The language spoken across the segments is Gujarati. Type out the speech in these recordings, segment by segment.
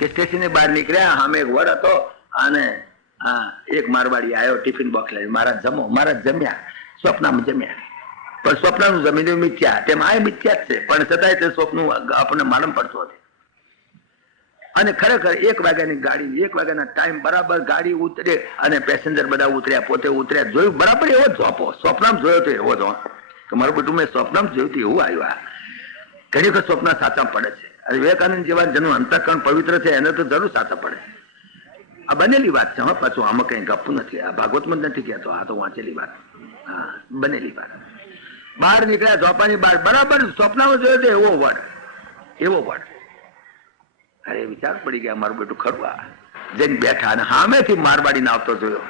કે સ્ટેશનની બહાર નીકળ્યા, સામે એક વડ હતો અને એક મારવાડી આવ્યો ટિફિન બોક્સ લઈને, મારા જમો. મારા જમ્યા, સ્વપ્નમાં જમ્યા, પણ સ્વપ્નનું જમીન મિથ્યા, તેમ આ મિથ્યા જ છે, પણ છતાંય તે સ્વપ્નું આપણને માલમ પડતું હતું. અને ખરેખર 1 વાગ્યાની ગાડી, 1 વાગ્યાના ટાઈમ બરાબર ગાડી ઉતરે અને પેસેન્જર બધા ઉતર્યા, પોતે ઉતર્યા, જોયું બરાબર એવો જ જોપો. સ્વપ્નમાં જોયો તો એવો જ કે મારું બધું મેં સ્વપ્નમાં જોયું હતું એવું આવ્યું. ઘણી વખત સ્વપ્ન સાચા પડે છે. અને વિવેકાનંદ જેવા જેનું અંતઃકરણ પવિત્ર છે એને તો જરૂર સાચા પડે. આ બનેલી વાત છે. પાછું આમાં કઈ ગપું નથી. આ ભાગવતમાં નથી કહેતો, આ તો વાંચેલી વાત. હા, બનેલી વાત. બહાર નીકળ્યા ઝોપાની બહાર, બરાબર સ્વપ્નમાં જોયો તો એવો વડ, એવો વડ. અરે વિચાર પડી ગયા, મારું બેટું ખરું. આ જઈને બેઠા અને સામેથી મારવાડીને આવતો જોયો.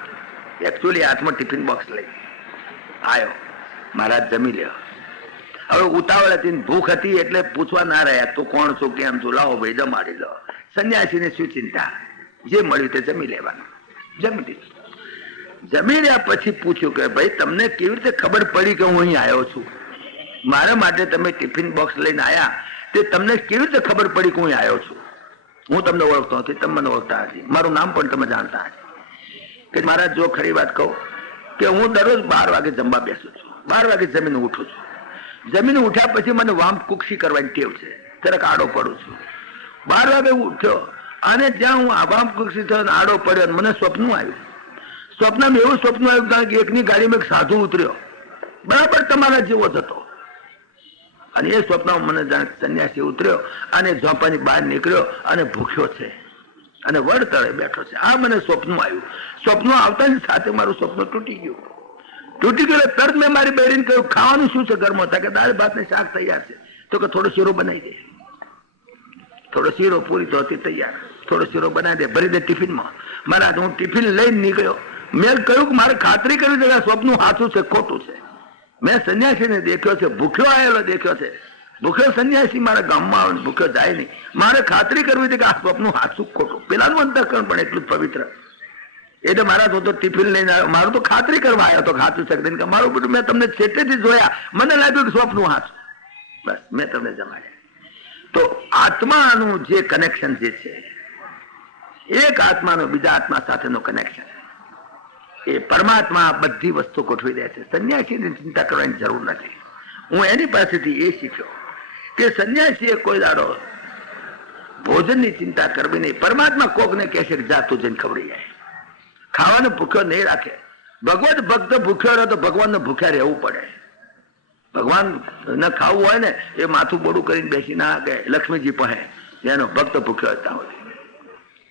એકચ્યુઅલી હાથમાં ટિફિન બોક્સ લઈ આવ્યો. મહારાજ જમી લ્યો. હવે ઉતાવળ હતી, ભૂખ હતી, એટલે પૂછવા ના રહ્યા તો કોણ છું, કેમ છું, લાવો ભાઈ જમાડી લો. સંન્યાસીને શું ચિંતા, જે મળ્યું તે જમી લેવાનું. જમી લીધું. જમી રહ્યા પછી પૂછ્યું કે ભાઈ તમને કેવી રીતે ખબર પડી કે હું અહીં આવ્યો છું? મારા માટે તમે ટિફિન બોક્સ લઈને આવ્યા, તે તમને કેવી રીતે ખબર પડી કે હું આવ્યો છું? હું તમને ઓળખતો નથી, તમે મને ઓળખતા નથી, મારું નામ પણ તમે જાણતા નથી. કે મહારાજ જો ખરી વાત કહું કે હું દરરોજ 12 વાગે જમવા બેસું છું, 12 વાગે જમીને ઉઠું છું. જમીને ઉઠ્યા પછી મને વામ કુક્ષી કરવાની ટેવ છે, જરાક આડો પડું છું. 12 વાગે ઉઠ્યો અને જ્યાં હું વામ કુક્ષી થયો આડો પડ્યો, મને સ્વપ્ન આવ્યું. સ્વપ્નમાં એવું સ્વપ્ન આવ્યું કે એકની ગાડીમાં એક સાધુ ઉતર્યો, બરાબર તમારા જેવો જ હતો. અને એ સ્વપ્નમાં મને જાણે સંન્યાસી ઉતર્યો અને ઝોપાની બહાર નીકળ્યો અને ભૂખ્યો છે અને વડ તળે બેઠો છે. આ મને સ્વપ્ન આવ્યું. સ્વપ્ન આવતાની સાથે મારું સ્વપ્ન તૂટી ગયું. તૂટી ગયું એટલે તરત મેં મારી બહેરીને કહ્યું ખાવાનું શું છે ઘરમાં? હતા કે દાળ ભાત ને શાક તૈયાર છે. તો કે થોડો શીરો બનાવી દે. થોડો શીરો, પૂરી તો હતી તૈયાર, થોડો શીરો બનાવી દે, ભરી દે ટિફિનમાં. મારા હું ટિફિન લઈને નીકળ્યો. મેં કહ્યું કે મારે ખાતરી કરવી છે કે સ્વપ્ન સાચું છે ખોટું છે. મેં સંન્યાસીને દેખ્યો છે, ભૂખ્યો આવેલો દેખ્યો છે. ભૂખ્યો સંન્યાસી મારા ગામમાં આવે, ભૂખ્યો જાય નહીં. મારે ખાતરી કરવી છે કે આ સ્વપ્ન સાચું ખોટું. પેલાનું અંતઃકરણ પણ એટલું જ પવિત્ર. એટલે મારા તો ટિફિન લઈને આવ્યો, મારું તો ખાતરી કરવા આવ્યો તો સાચું છે કે મારું બધું મેં તમને છેટેથી જોયા, મને લાગ્યું કે સ્વપ્ન સાચું. બસ મેં તમને જમાડ્યા. તો આત્માનું જે કનેક્શન જે છે, એક આત્માનો બીજા આત્મા સાથેનો કનેક્શન, એ પરમાત્મા બધી વસ્તુ ગોઠવી દે છે. સંન્યાસીની ચિંતા કરવાની જરૂર નથી. હું એની પાસેથી એ શીખ્યો કે સંન્યાસીએ કોઈ દાડો ભોજનની ચિંતા કરવી નહીં. પરમાત્મા કોકને કહેશે કે જા તું જઈને ખવડી જાય. ખાવાનું ભૂખ્યો નહીં રાખે. ભગવત ભક્ત ભૂખ્યો રહે તો ભગવાનને ભૂખ્યા રહેવું પડે. ભગવાન ને ખાવું હોય ને એ માથું બોડું કરીને બેસી ના કે લક્ષ્મીજી પહે એનો ભક્ત ભૂખ્યો હતા હોય.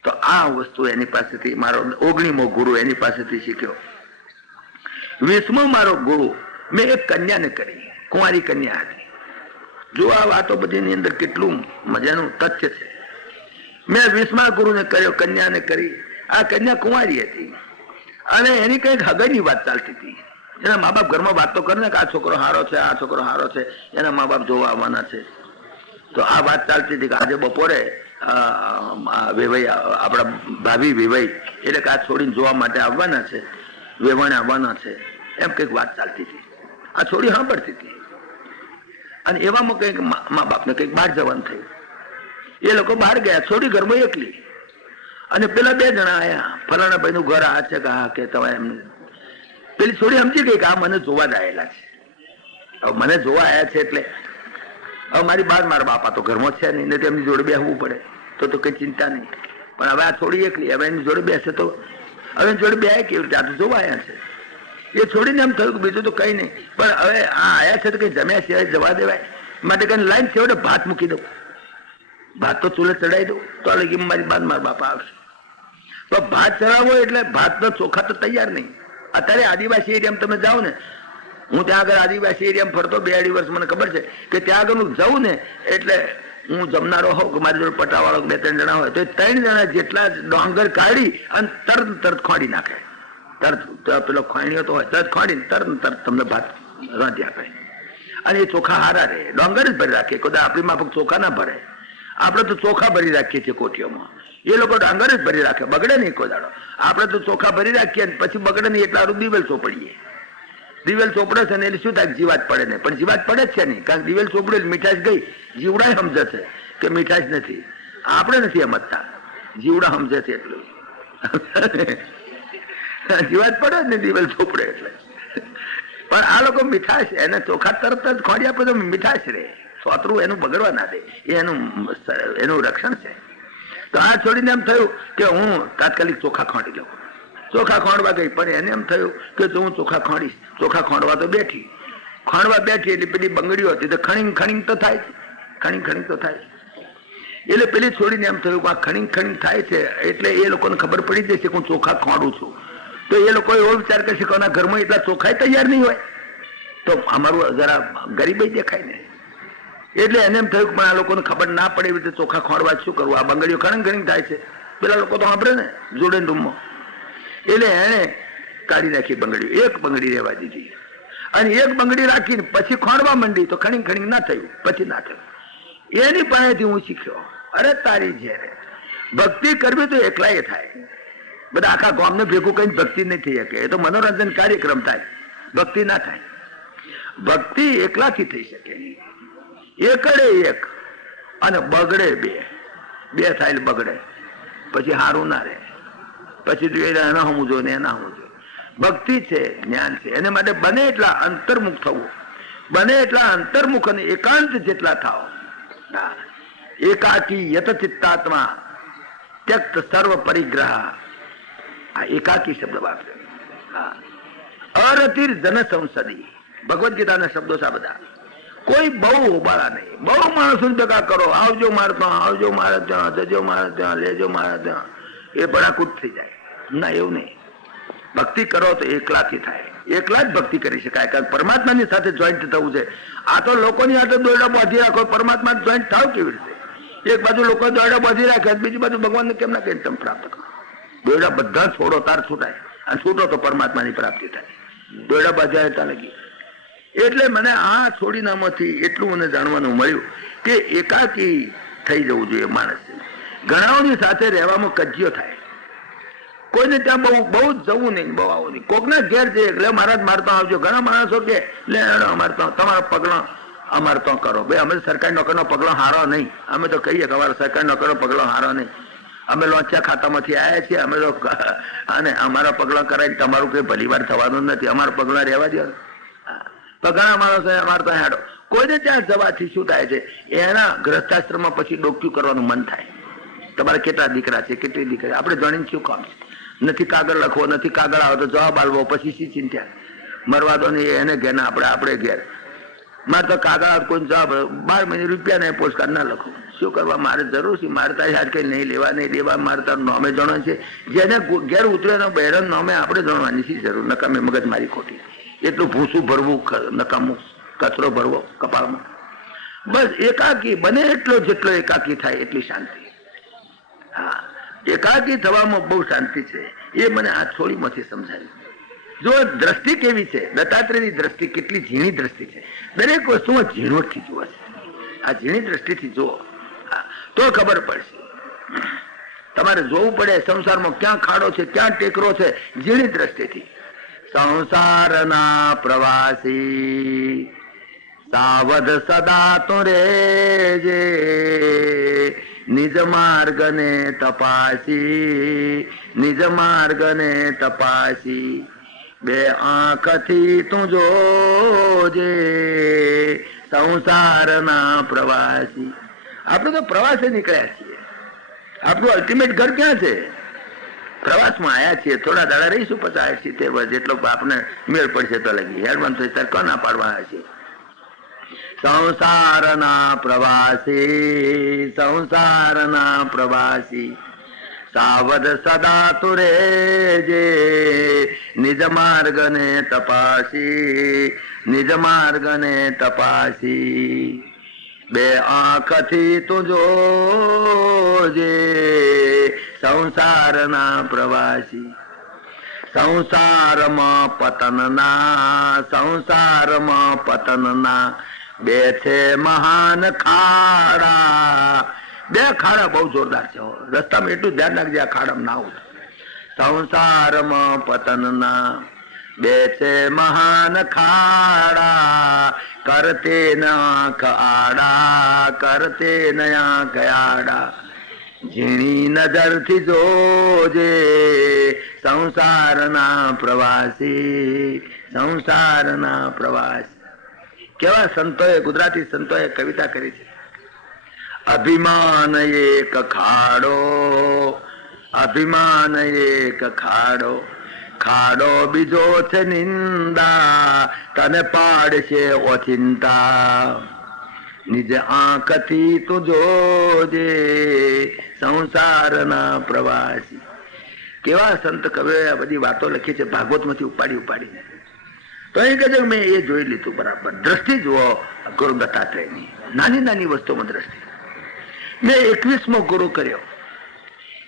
તો આ વસ્તુ એની પાસેથી મારો 19મો ગુરુ એની પાસેથી શીખ્યો. 20મો મારો ગુરુ મેં એક કન્યાને કરી, કુંવારી કન્યા હતી. જો આ વાતો બધીની અંદર કેટલું મજાનું તથ્ય છે. મેં 20મા ગુરુને કર્યો, કન્યાને કરી. આ કન્યા કુંવારી હતી અને એની કંઈક હગાઈની વાત ચાલતી હતી. એના મા બાપ ઘરમાં વાત તો કરે ને કે આ છોકરો હારો છે, આ છોકરો હારો છે, એના મા બાપ જોવા આવવાના છે. તો આ વાત ચાલતી હતી કે આજે બપોરે વેવાઈ, આપણા ભાભી વેવાઈ એટલે કે આ છોડીને જોવા માટે આવવાના છે, વેવાણે આવવાના છે, એમ કંઈક વાત ચાલતી હતી. આ છોડી સાંભળતી હતી અને એવામાં કંઈક મા બાપને કંઈક બહાર જવાનું થયું. એ લોકો બહાર ગયા, છોડી ઘરમાં એકલી. અને પેલા 2 જણા આયા, ફલાણા ભાઈ નું ઘર આ છે કે હા કે તમે એમને. પેલી છોડી સમજી ગઈ કે આ મને જોવા જ આવેલા છે. હવે મને જોવા આવ્યા છે એટલે હવે મારી બાદ મારા બાપા તો ઘરમાં છે નહીં, નહીં તો એમની જોડે બેસવું પડે તો કઈ ચિંતા નહીં. પણ હવે આ છોડી એકલી, હવે એની જોડે બેસે તો હવે એની જોડે બે કેવી રીતે? આ તો જોવા આવ્યા છે. એ છોડીને એમ થયું કે બીજું તો કઈ નહીં, પણ હવે આ આયા છે તો કઈ જમ્યા સિવાય જવા દેવાય માટે કઈ લાઈન છેવટે ભાત મૂકી દઉં, ભાત તો ચૂલે ચડાવી દઉં તો લગી મારી બાદ મારા બાપા આવશે. તો ભાત ચડાવો એટલે ભાતનો ચોખા તો તૈયાર નહીં. અત્યારે આદિવાસી એરિયામાં તમે જાઓ ને, હું ત્યાં આગળ આદિવાસી એરિયામાં ફરતો 2-2.5 વર્ષ, મને ખબર છે કે ત્યાં આગળ હું જાઉં ને એટલે હું જમનારો હોઉં કે મારી જોડે પટાવાળો 2-3 જણા હોય તો 3 જણા જેટલા ડોંગર કાઢી અને તરત ખોડી નાખે. તરત પેલો ખોણીઓ તો હોય તરત ખોડીને તરત તમને ભાત રાંધી આપે. અને એ ચોખા હારા રહે. ડોંગર જ ભરી રાખે. કદાચ આપણી માફક ચોખા ના ભરે. આપણે તો ચોખા ભરી રાખીએ છીએ કોઠીઓમાં, એ લોકો ડાંગર જ ભરી રાખે, બગડે નહીં કોઈ દાડો. આપણે તો ચોખા ભરી રાખીએ પછી બગડે નહીં એટલા દિવેલ ચોપડીએ. દિવેલ ચોપડે છે ને એટલે શું થાય? જીવાત પડે ને. પણ જીવાત પડે જ છે નહીં, કારણ કે દિવેલ ચોપડે મીઠાશ ગઈ. જીવડાય સમજે છે કે મીઠાશ નથી, આપણે નથી સમજતા. જીવડા સમજે છે એટલું જીવાત પડે ને દિવેલ ચોપડે એટલે. પણ આ લોકો મીઠાશ, એને ચોખા તરત જ ખોડી આપે તો મીઠાશ રહે, સોતરું એનું બગડવા ના દે, એ એનું રક્ષણ છે. તો આ છોડીને એમ થયું કે હું તાત્કાલિક ચોખા ખોંડી લઉં. ચોખા ખોંડવા ગઈ, પણ એને એમ થયું કે જો હું ચોખા ખોડીશ, ચોખા ખોંડવા તો બેઠી, ખોંડવા બેઠી એટલે પેલી બંગડીઓ હતી તો ખણીંગ ખણીંગ તો થાય છે, ખણીંગ ખણીંગ તો થાય. એટલે પેલી છોડીને એમ થયું કે આ ખણીંગ ખણીંગ થાય છે એટલે એ લોકોને ખબર પડી જશે કે હું ચોખા ખોંડું છું. તો એ લોકો એવો વિચાર કરશે કે આના ઘરમાં એટલા ચોખા તૈયાર નહીં હોય તો અમારું જરા ગરીબાઈ દેખાય ને. એટલે એને એમ થયું કે આ લોકોને ખબર ના પડે એવી રીતે ચોખા ખોંડવા શું કરવું, આ બંગડીઓ ખણીંગ ખણીંગ થાય છે, પેલા લોકો તો સાંભળે ને જોડે રૂમમાં. એટલે એને કાઢી નાખી બંગડીઓ, એક બંગડી રહેવા દીધી અને એક બંગડી રાખીને પછી ખોંડવા માંડી તો ખણીંગ ખણીંગ ના થયું, પછી ના થયું. એની પાસેથી હું શીખ્યો, અરે તારી જ્યારે ભક્તિ કરવી તો એકલાય થાય, બધા આખા ગામને ભેગું કઈ ભક્તિ નહીં થઈ શકે, એ તો મનોરંજન કાર્યક્રમ થાય, ભક્તિ ના થાય. ભક્તિ એકલાથી થઈ શકે, એકડે એક અને બગડે બે, બે થાય બગડે પછી સારું ના રહે, પછી એના સમજો ને એના સમજો. ભક્તિ છે, જ્ઞાન છે, એને માટે બને એટલા અંતર્મુખ થવું, બને એટલા અંતર્મુખ અને એકાંત જેટલા થાવ. એકાકી યત ચિત્તાત્મા ત્યક્ત સર્વ પરિગ્રહ, આ એકાકી શબ્દ વાપર્યો. અરતિર જન સંસદી, ભગવદ ગીતાના શબ્દો છે બધા. કોઈ બહુ હોબાળા નહીં, બહુ માણસો ભેગા કરો, આવજો મારે ત્યાં, આવજો મારે ત્યાં, જજો મારે ત્યાં, લેજો મારે ત્યાં, એ પડાકૂટ થઈ જાય. ના, એવું નહીં. ભક્તિ કરો તો એકલાથી થાય, એકલા જ ભક્તિ કરી શકાય, કારણ પરમાત્માની સાથે જોઈન્ટ થવું છે. આ તો લોકોની હાથે દોરડા બાંધી રાખો, પરમાત્મા જોઈન્ટ થાવ કેવી રીતે? એક બાજુ લોકો દોરડા બાંધી રાખે, બીજી બાજુ ભગવાનને કેમ ના કેમ તમે પ્રાપ્ત કરો? દોરડા બધા છોડો તાર છૂટાય, અને છૂટો તો પરમાત્માની પ્રાપ્તિ થાય. દોરડા બાંધ્યા ત્યાં લગી. એટલે મને આ છોડીનામાંથી એટલું મને જાણવાનું મળ્યું કે એકાકી થઈ જવું જોઈએ માણસ. ઘણાઓની સાથે રહેવામાં કજિયો થાય, કોઈને ત્યાં બહુ જ જવું નહીં, બહુ આવું નહીં. કોકના ઘેર છે એટલે મહારાજ મારતા આવજો. ઘણા માણસો કે લે અમારતા તમારા પગલા અમારતો કરો. ભાઈ અમે સરકારી નોકરીનો પગલો હારો નહીં, અમે તો કહીએ કે અમારા સરકારી નોકરીનો પગલો હારો નહીં, અમે લોચા ખાતામાંથી આવ્યા છીએ, અમે તો અને અમારા પગલા કરાય તમારું કઈ ભલીવાર થવાનું નથી, અમારા પગલા રહેવા દો. તો ઘણા માણસો અમારે તો હેડો. કોઈને ત્યાં જવાથી શું થાય છે, એના ગ્રસ્થાશ્રમમાં પછી ડોક્યું કરવાનું મન થાય. તમારે કેટલા દીકરા છે, કેટલી દીકરી, આપણે જાણીને શું કામ છે? નથી કાગળ લખવો, નથી કાગળ આવે તો જવાબ આલવો, પછી શી ચિંતા? મરવા દો ને એને ઘેર ના આપણે ઘેર. મારે તો કાગળ આવે કોઈ જવાબ, 12 મહિને રૂપિયા ને પોસ્ટકાર્ડ ના લખો. શું કરવા? મારે જરૂર છે, મારે તારી હાથ કઈ નહીં લેવા નહીં દેવા, મારે તારું નોમે જણવાનું છે. જેને ઘેર ઉતરે એનો બહેરણ નોમે આપણે જણવાની શી જરૂર? નકામે મગજ મારી ખોટી. એટલું ભૂસું ભરવું, નકામું કચરો ભરવો કપાળમાં. બસ એકાકી બને એટલો, જેટલો એકાકી થાય એટલી શાંતિ. હા, એકાકી થવામાં બહુ શાંતિ છે. એ મને આ છોડીમાંથી સમજાયું. જો દ્રષ્ટિ કેવી છે, દત્તાત્રેયની દ્રષ્ટિ કેટલી ઝીણી દ્રષ્ટિ છે. દરેક વસ્તુમાં ઝીણવટથી જુએ છે. આ ઝીણી દ્રષ્ટિથી જુઓ તો ખબર પડશે. તમારે જોવું પડે સંસારમાં ક્યાં ખાડો છે, ક્યાં ટેકરો છે, ઝીણી દ્રષ્ટિથી. સંસારના પ્રવાસી સાવધ સદા તો રેજે, નિજ માર્ગ ને તપાસી, નિજ માર્ગ ને તપાસી, બે આંખથી તું જોજે સંસારના પ્રવાસી. આપણે તો પ્રવાસે નીકળ્યા છીએ, આપણું અલ્ટિમેટ ઘર ક્યાં છે? પ્રવાસમાં આવ્યા છીએ, થોડા દાડા રહીશું, 50-70 વર્ષ જેટલો આપણે મેળ પડશે તો લગી હેડવાન તો સરકાર ના પાડવા છે. સંસારના પ્રવાસી, સંસારના પ્રવાસી સાવધ સદા તું રેજે, નિજ માર્ગ ને તપાસી, નિજ માર્ગ ને તપાસી, બે આંખથી તું જોજે સંસારના પ્રવાસી. સંસારમાં પતનના, સંસારમાં પતનના બે છે મહાન ખાડા. બે ખાડા બહુ જોરદાર છે, રસ્તામાં એટલું ધ્યાન રાખજે આ ખાડામાં ના આવું. સંસારમાં પતનના બે છે મહાન ખાડા, કરતે ન આંખ આડા, કરતે ન આંખ આડા, ઝીણી નજરથી જોજે સંસારના પ્રવાસી, સંસારના પ્રવાસી. કેવા સંતોએ, ગુજરાતી સંતોએ કવિતા કરી છે. અભિમાન એક ખાડો, અભિમાન એક ખાડો, ખાડો બીજો છે નિંદા, તને પાડશે ઓચિંતા. નિજ આંખથી તું જોજે સંસારના પ્રવાસી. કેવા સંત કવિઓએ બધી વાતો લખી છે ભાગવતમાંથી ઉપાડીને. તો એ કહે છે મેં એ જોઈ લીધું બરાબર. દ્રષ્ટિ જુઓ ગુરુ દત્તાત્રેયની, નાની નાની વસ્તુમાં દ્રષ્ટિ. મેં 21મો ગુરુ કર્યો.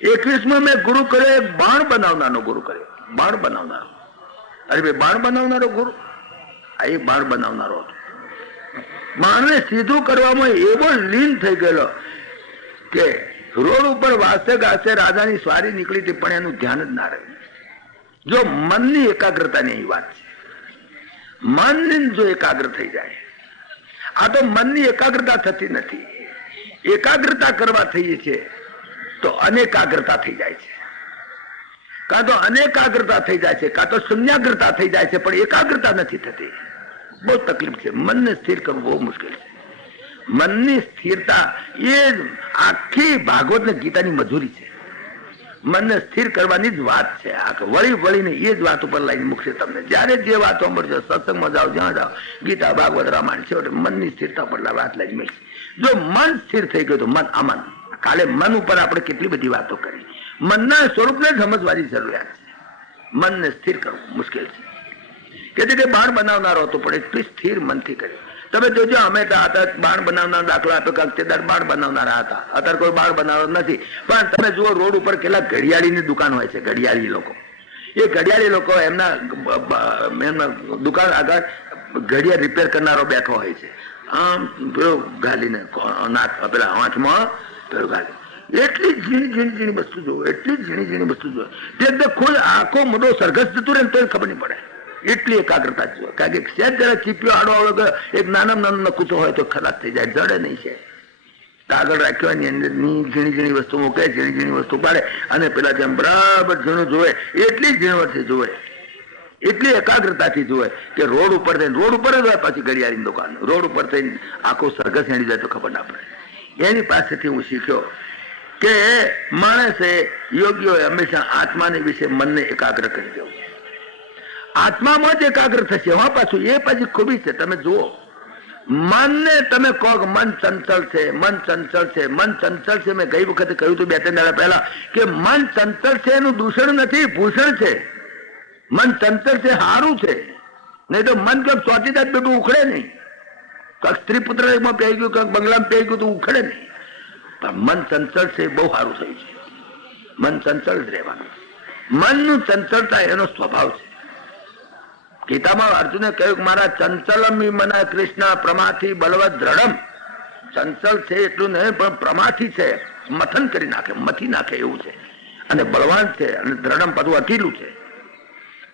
21મો મેં ગુરુ કર્યો એક બાણ બનાવનારો ગુરુ કર્યો. બાણ બનાવનારો, અરે ભાઈ બાણ બનાવનારો ગુરુ, આ એ બાણ બનાવનારો હતો. બાણને સીધું કરવામાં એવો લીન થઈ ગયેલો કે રોડ ઉપર વાસે ગાસે રાજાની સ્વારી નીકળી હતી પણ એનું ધ્યાન જ ના રહ્યું. જો મનની એકાગ્રતાની વાત છે, મન જો એકાગ્ર થઈ જાય. આ તો મનની એકાગ્રતા થતી નથી. એકાગ્રતા કરવા થઈએ છે તો અનેકાગ્રતા થઈ જાય છે, કાં તો અનેકાગ્રતા થઈ જાય છે, કાં તો શૂન્યાગ્રતા થઈ જાય છે, પણ એકાગ્રતા નથી થતી. બહુ તકલીફ છે. મનને સ્થિર કરવું બહુ મુશ્કેલ છે. મનની સ્થિરતા એ આખી ભાગવત ને ગીતાની મજૂરી છે. મનને સ્થિર કરવાની જ વાત છે. આ વળી વળીને એ જ વાત ઉપર લાઈને મૂકશે તમને. જયારે જે વાતો મળશે, સત્સંગમાં જાઓ, જ્યાં જાઓ, ગીતા ભાગવત રામાયણ છે, મનની સ્થિરતા પર વાત લાઈને મળશે. જો મન સ્થિર થઈ ગયું તો મન અમન. કાલે મન ઉપર આપણે કેટલી બધી વાતો કરી. મનના સ્વરૂપને સમજવાની જરૂરિયાત છે. મનને સ્થિર કરવું મુશ્કેલ છે. કે બાણ બનાવનારો હતો પણ એટલી સ્થિર મનથી કર્યું. તમે જોજો અમે હતા બાણ બનાવનાર દાખલા આપ્યો કે અક્ષેદાર બાણ બનાવનારા હતા. અત્યારે કોઈ બાણ બનાવનાર નથી. પણ તમે જુઓ રોડ ઉપર કેટલા ઘડિયાળીની દુકાન હોય છે. ઘડિયાળી લોકો, એ ઘડિયાળી લોકો એમના દુકાન આગળ ઘડિયાળ રિપેર કરનારો બેઠો હોય છે. આમ પેલો ગાલીને પેલા હાથમાં પેલું ગાલી. એટલી ઝીણી વસ્તુ જોવો, એટલી ઝીણી વસ્તુ જોવો. તે કોઈ આખો મોટો સરઘસ જતું રહે ને તો ખબર નહીં પડે. એટલી એકાગ્રતા જ જોઈએ. કારણ કે સહેજ જરા ચીપિયો આડો આવે, એક નાનામાં નાનો નકુચો હોય તો ખલાસ થઈ જાય, જડે નહીં છે. કાગળ રાખ્યો એની અંદર ઝીણી વસ્તુ મૂકે, ઝીણી વસ્તુ પાડે અને પેલા જેમ બરાબર ઝીણું જોવે, એટલી ઝીણવટથી જોવે, એટલી એકાગ્રતાથી જોવે કે રોડ ઉપર થઈને, રોડ ઉપર જ હોય પાછી ઘડિયાળીની દુકાન, રોડ ઉપર થઈને આખો સરઘસ હેડી જાય તો ખબર ના પડે. એની પાસેથી હું શીખ્યો કે માણસે યોગીઓએ હંમેશા આત્માને વિશે મનને એકાગ્ર કરી દેવું. આત્મામાં જ એકાગ્ર થશે. હા, પાછું એ પછી ખૂબી છે. તમે જુઓ, મનને તમે કહો મન ચંચળ છે, મન ચંચળ છે, મન ચંચળ છે. મેં ગઈ વખતે કહ્યું હતું 2-3 દાડા પહેલા કે મન ચંચળ છે એનું દૂષણ નથી, ભૂષણ છે. મન ચંચળ છે, સારું છે. નહીં તો મન કંઈક ચોટીદાર બેટું ઉખડે નહીં. કંઈક સ્ત્રી પુત્ર માં પહેરી ગયું, કંઈક બંગલામાં પહેરી ગયું તો ઉખડે નહીં. પણ મન ચંચળ છે, બહુ સારું થયું છે. મન ચંચળ જ રહેવાનું. મનનું ચંચળતા એનો સ્વભાવ છે. ગીતામાં અર્જુને કહ્યું કે મારા ચંચલમ મના કૃષ્ણ પ્રમાથી બલવત દ્રઢમ. ચંચલ છે એટલું નહીં પણ પ્રમાથી છે, મથન કરી નાખે, મથી નાખે એવું છે. અને બળવાન છે અને દ્રઢમ પાછું અકીલું છે.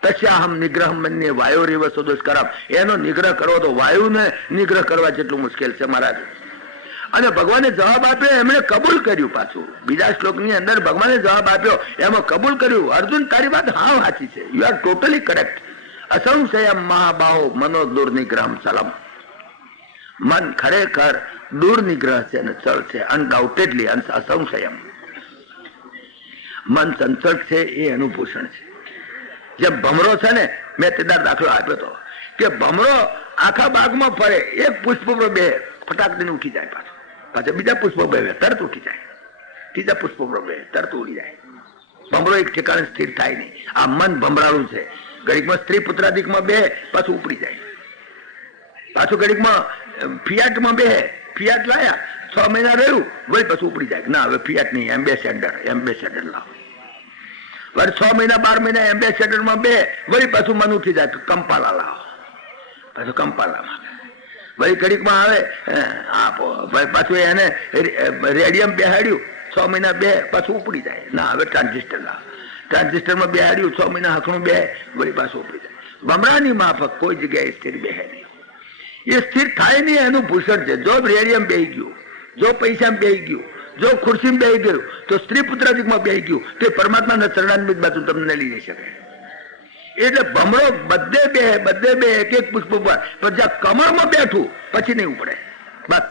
તસ્યાહમ નિગ્રહ મન્ય વાયુ રેવ સુદુષ્કરમ. એનો નિગ્રહ કરવો તો વાયુને નિગ્રહ કરવા જેટલું મુશ્કેલ છે મહારાજ. અને ભગવાને જવાબ આપ્યો, એમણે કબૂલ કર્યું. પાછું બીજા શ્લોકની અંદર ભગવાને જવાબ આપ્યો, એમાં કબૂલ કર્યું. અર્જુન, તારી વાત હા સાચી છે. You are totally correct. અસંશયમ મહાબાહો મનો દુર્નિગ્રહમ ચલમ. મન ખરેખર દુર્નિગ્રહ છે અને ચલ છે. અનડાઉટેડલી અસંશયમ. મન ચંચળ છે એ એનું ભૂષણ છે. જેમ ભમરો છે ને, મેં તેદાર દાખલો આપ્યો હતો કે ભમરો આખા બાગમાં ફરે, એક પુષ્પ પર બે ફટાક દઈને ઉઠી જાય, પાછા બીજા પુષ્પ બે તરત ઉઠી જાય, ત્રીજા પુષ્પ પર બે તરત ઉડી જાય. ભમરો એક ઠેકાણે સ્થિર થાય નહીં. આ મન ભમરાળું છે. ઘડીકમાં સ્ત્રી પુત્રાદિકમાં બે પાછું ઉપડી જાય, પાછું ઘડીકમાં ફિયાટમાં બે ફિયાટ લાયા, 6 મહિના રહ્યું, વળી પાછું ઉપડી જાય. ના, હવે ફિયાટ નહીં, એમ્બેસેડર લાવો. વળી 6 મહિના 12 મહિના એમ્બેસેડરમાં બે, વળી પાછું મન ઉઠી જાય તો કંપાલા લાવો, પાછું કંપાલામાં. વળી ઘડીકમાં આવે આપો, પાછું એને રેડિયમ બેહાડ્યું, 6 મહિના બે, પાછું ઉપડી જાય. ના, હવે ટ્રાન્ઝિસ્ટર લાવો. ટ્રાન્ઝિસ્ટરમાં બેહાડ્યું, 6 મહિના હકનું બે, વળી પાછું ઉપડી જાય. ભમરાની માફક કોઈ જગ્યાએ સ્થિર બેહે નહીં. એ સ્થિર થાય નહીં, એનું ભૂષણ છે. જો રેડિયમ બેહી ગયું, જો પૈસા બેહી ગયું, જો ખુરશીમાં બેહી ગયું તો સ્ત્રી પુત્રાધિકમાં બેહી ગયું તે પરમાત્માના ચરણાન્વિત બાજુ તમને લઈ જઈ શકે. એટલે ભમરો બધે બે એક એક પુષ્પ પર, પણ જ્યાં કમળમાં બેઠું પછી નહીં ઉપડે. બસ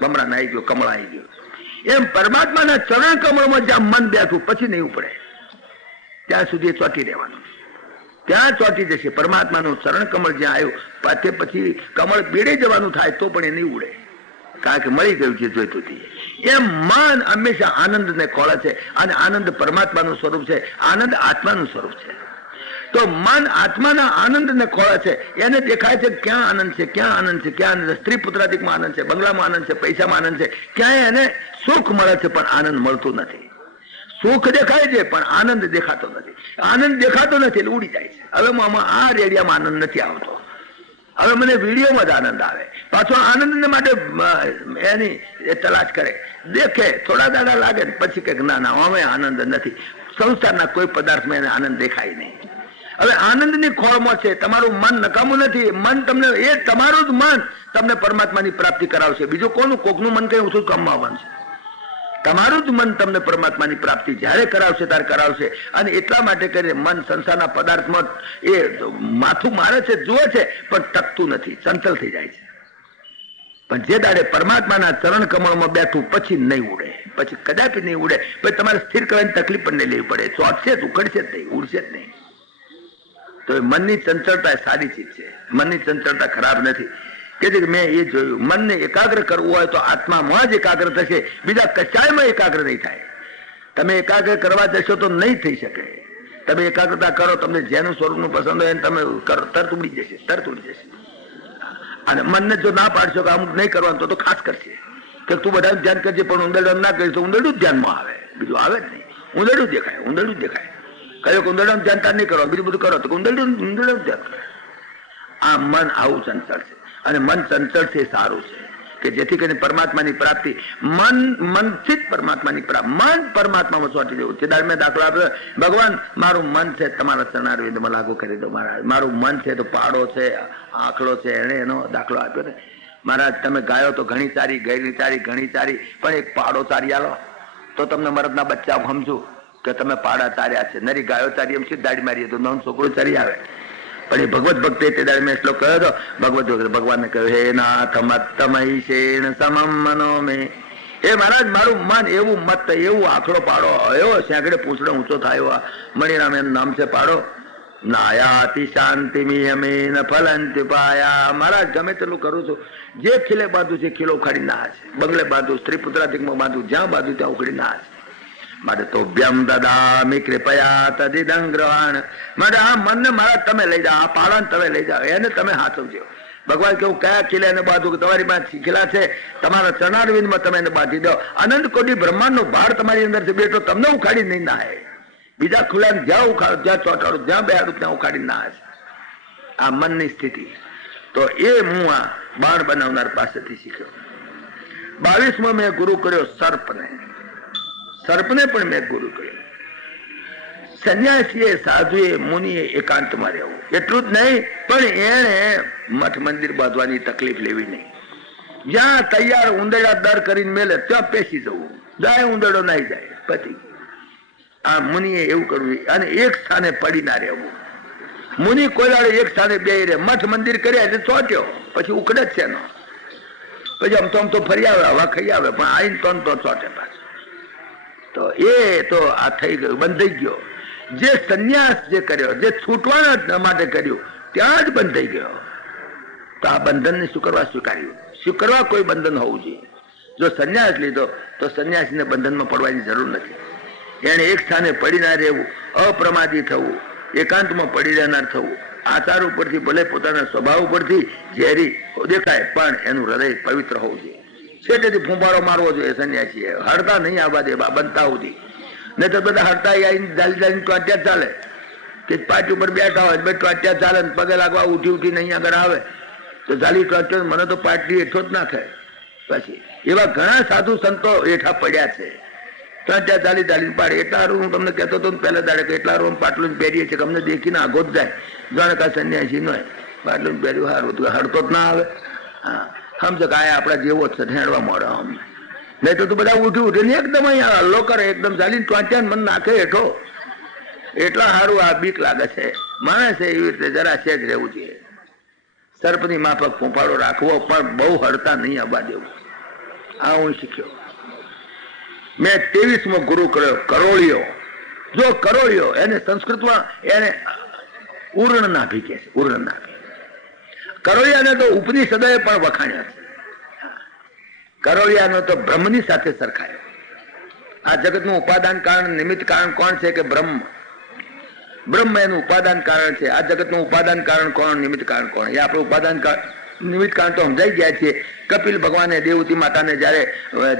ભમરા આવી ગયો, કમળ આવી ગયો. એમ પરમાત્માના ચરણ કમળમાં જ્યાં મન બેઠું પછી નહીં ઉપડે, ત્યાં સુધી ચોંટી રહેવાનું, ત્યાં ચોંટી જશે. પરમાત્માનું ચરણ કમળ જ્યાં આવ્યું તે પછી કમળ બેડે જવાનું થાય તો પણ એ નહીં ઉડે, કારણ કે મળી ગયું છે જોઈતું હતી. એમ મન હંમેશા આનંદ ને ખોળે છે, અને આનંદ પરમાત્માનું સ્વરૂપ છે, આનંદ આત્માનું સ્વરૂપ છે. તો મન આત્માના આનંદ ને ખોળે છે, એને દેખાય છે ક્યાં આનંદ છે, ક્યાં આનંદ છે, ક્યાં આનંદ. સ્ત્રી પુત્રાધિકમાં આનંદ છે, બંગલામાં આનંદ છે, પૈસામાં આનંદ છે, ક્યાંય એને સુખ મળે છે પણ આનંદ મળતું નથી. સુખ દેખાય છે પણ આનંદ દેખાતો નથી. આનંદ દેખાતો નથી એટલે ઉડી જાય છે. હવે આ રેડિયામાં આનંદ નથી આવતો, હવે મને વિડીયોમાં જ આનંદ આવે. પાછો આનંદ માટે એની તલાશ કરે, દેખે, થોડા દાડા લાગે પછી કે ના ના હવે આનંદ નથી. સંસારના કોઈ પદાર્થમાં એને આનંદ દેખાય નહીં. હવે આનંદની ખોળમાં છે, તમારું મન નકામું નથી. મન તમને એ તમારું જ મન તમને પરમાત્માની પ્રાપ્તિ કરાવશે. બીજું કોકનું મન કઈ ઓછું કામમાં આવવાનું છે. તમારું જ મન તમને પરમાત્માની પ્રાપ્તિ જ્યારે કરાવશે ત્યારે કરાવશે. અને એટલા માટે કરીને મન સંસારના પદાર્થમાં એ માથું મારે છે, જુએ છે, પણ ટકતું નથી, ચંચલ થઈ જાય છે. પણ જે દાડે પરમાત્માના ચરણ કમળમાં બેઠું પછી નહીં ઉડે, પછી કદાપી નહીં ઉડે. પછી તમારે સ્થિર કરવાની તકલીફ પણ નહીં લેવી પડે. ચોટશે જ, ઉકળશે જ નહીં, ઉડશે જ નહીં. તો મનની ચંચળતા એ સારી ચીજ છે. મનની ચંચળતા ખરાબ નથી. કે મેં એ જોયું, મનને એકાગ્ર કરવું હોય તો આત્મામાં જ એકાગ્ર થશે, બીજા કશાયમાં એકાગ્ર નહીં થાય. તમે એકાગ્ર કરવા જશો તો નહીં થઈ શકે. તમે એકાગ્રતા કરો, તમને જેનું સ્વરૂપનું પસંદ હોય તમે કરો, તરત ઉડી જશે, તરત ઉડી જશે. અને મનને જો ના પાડશો કે અમુક નહીં કરવાનું તો ખાસ કરશે કે તું બધા ધ્યાન કરજે, પણ ઉંદરડું ના કરીશ તો ઉંદરડું જ ધ્યાનમાં આવે, બીજું આવે જ નહીં. ઉંદરડું દેખાય, ઉંદરડું જ દેખાય. કયો કે ઉંદરડાનું ધ્યાન તાર નહીં કરો, બીજું બધું કરો તો ઉંદરડું ધ્યાન કરે. આ મન આવું ચંચળ છે, અને મન ચંચળ છે સારું છે કે જેથી કરીને પરમાત્માની પ્રાપ્તિ મનથી જ પરમાત્માની પ્રાપ્તિ. મન પરમાત્મામાં ચોંટી જવું છે. મેં દાખલો આપ્યો, ભગવાન મારું મન છે તમારા ચરણારવિંદમાં લાગુ કરી દો મહારાજ. મારું મન છે તો પાડો છે, આંખડો છે, એને એનો દાખલો આપ્યો ને મહારાજ. તમે ગાયો તો ઘણી સારી, ઘણી સારી, પણ એક પાડો ચારી આલો તો તમને મરદના બચ્ચા સમજુ કે તમે પાડા ચાર્યા છે. નરી ગાયો ચારી એમ સીધ દાડી મારીએ તો નવું છોકરો ચારી આવે. પણ એ ભગવત ભક્તિ તે દાડે મેં શ્લોક કહ્યો હતો. ભગવાનને કહ્યું, હે નાથ મત્તમય શેણ સમમ મનો મે. હે મહારાજ મારું મન એવું મત, એવું આખડો પાડો આવ્યો, સેંકડે પૂછડો ઊંચો થયો. મણિરામ એનું નામ છે પાડો. નાયાતિ શાંતિ મિયમેન ફલંતિ પાયા. મહારાજ ગમે તેટલું કરું છું, જે ખીલે બાંધું છે ખીલો ઉખાડી ના છે, બંગલે બાંધું, સ્ત્રી પુત્રાધિકમાં બાંધું, જ્યાં બાંધું ત્યાં ઉખડી ના છે. માટે તો વ્યમ દદામિ કૃપયા તદિદં ગ્રહણ. માટે આ મનને મારા તમે લઈ જાઓ, આ પાડાને તમે લઈ જાઓ, એને તમે હાથવજો. ભગવાન કેવું કયા ખીલે એને બાંધું કે તમારી પાસે ખીલા છે, તમારા ચરણારવિંદમાં તમે એને બાંધી દો. અનંત કોટી બ્રહ્માંડનો ભાર તમારી અંદર છે બેઠો, તમને ઉખાડી નહીં ના. બીજા ખુલ્લા જ્યાં ઉખાડો, જ્યાં ચોટાડું, જ્યાં બેહાડું ત્યાં ઉખાડી ના છે. આ મનની સ્થિતિ તો એ હું આ બાણ બનાવનાર પાસેથી શીખ્યો. 22માં મેં ગુરુ કર્યો સર્પને પણ મેં ગુરુ કર્યો. સંન્યાસીએ, સાધુએ, મુનિએ એકાંતમાં રહેવું. એટલું જ નહીં, પણ એને મઠ મંદિર બાંધવાની તકલીફ લેવી નહીં. જ્યાં તૈયાર ઉંદરડા દર કરીને મેલે ત્યાં પેસી જવું, જાય ઉંદરડો નાઈ જાય, પતિ. આ મુનિએ એવું કરવું. અને એક સ્થાને પડી ના રહેવું. મુનિ કોઈ એક સ્થાને બે રહે. મઠ મંદિર કર્યા એટલે ચોટ્યો, પછી ઉકળે જ છે. પછી આમ તો ફરી આવે, હવા ખાઈ આવે, પણ આઈને તો ચોટે પાછું. તો એ તો આ થઈ ગયું, બંધાઈ ગયો. જે સંન્યાસ જે કર્યો, જે છૂટવાના માટે કર્યું, ત્યાં જ બંધાઈ ગયો. તો આ બંધનને શું કરવા સ્વીકાર્યું? સ્વીકારવા કોઈ બંધન હોવું જોઈએ. જો સંન્યાસ લીધો તો સંન્યાસીને બંધનમાં પડવાની જરૂર નથી. એને એક સ્થાને પડી ના રહેવું, અપ્રમાદી થવું, એકાંતમાં પડી રહેનાર થવું. આચાર ઉપરથી ભલે પોતાના સ્વભાવ ઉપરથી ઝેરી દેખાય, પણ એનું હૃદય પવિત્ર હોવું જોઈએ. છેટેથી ફૂંફાળો મારવો જોઈએ સંન્યાસી. હડતા નહીં આવવા દે બનતા સુધી. નહીં તો બધા હડતા આવીને જાલી ટોટ્યા ચાલે કે પાટી ઉપર બેઠા હોય, બે ટોટ્યા ચાલે, પગે લાગવા ઉઠી નહીં આગળ આવે તો જાલી ટોટ્યો. મને તો પાટલી હેઠો જ નાખે. પછી એવા ઘણા સાધુ સંતો હેઠા પડ્યા છે, ટોટ્યા ચાલી પાડે. એટલા હારું હું તમને કહેતો હતો પહેલા દાડે કે એટલા હારું પાટલું પહેરીએ છીએ કે અમને દેખીને આગો જ જાય. જાણે કા સંન્યાસી નો પાટલું પહેર્યું સારું હતું, હડતો જ ના આવે. હા સમજો કે આ આપણા જેવો જ છે, હેડવા મળે. નહીં તો બધા ઉઠીને એકદમ અહીંયા હલ્લો કરે, એકદમ ચાલીને ત્યાં મન નાખે હેઠો. એટલા સારું આ બીક લાગે છે. માણસે એવી રીતે જરા સેજ રહેવું જોઈએ. સર્પની માફક ફૂંફાડો રાખવો, પણ બહુ હડતા નહીં આવવા દેવું. આ હું શીખ્યો. મેં 23મો ગુરુ કર્યો, કરોળિયો. જો કરોળિયો એને સંસ્કૃતમાં એને ઉર્ણ નાભી કે છે. ઉર્ણ નાભી. કરોળિયાને તો ઉપનિષદોએ પણ વખાણ્યા છે. કરોળિયાનો તો બ્રહ્મની સાથે સરખાયો. આ જગતનું ઉપાદાન કારણ નિમિત્ત કારણ કોણ છે? કે બ્રહ્મ. બ્રહ્મ એનું ઉપાદાન કારણ છે. આ જગતનું ઉપાદાન કારણ કોણ, નિમિત્ત કારણ કોણ? એ આપણે ઉપાદાન નિમિત્ત કારણ તો સમજાઈ ગયા છીએ. કપિલ ભગવાને દેવતી માતાને જયારે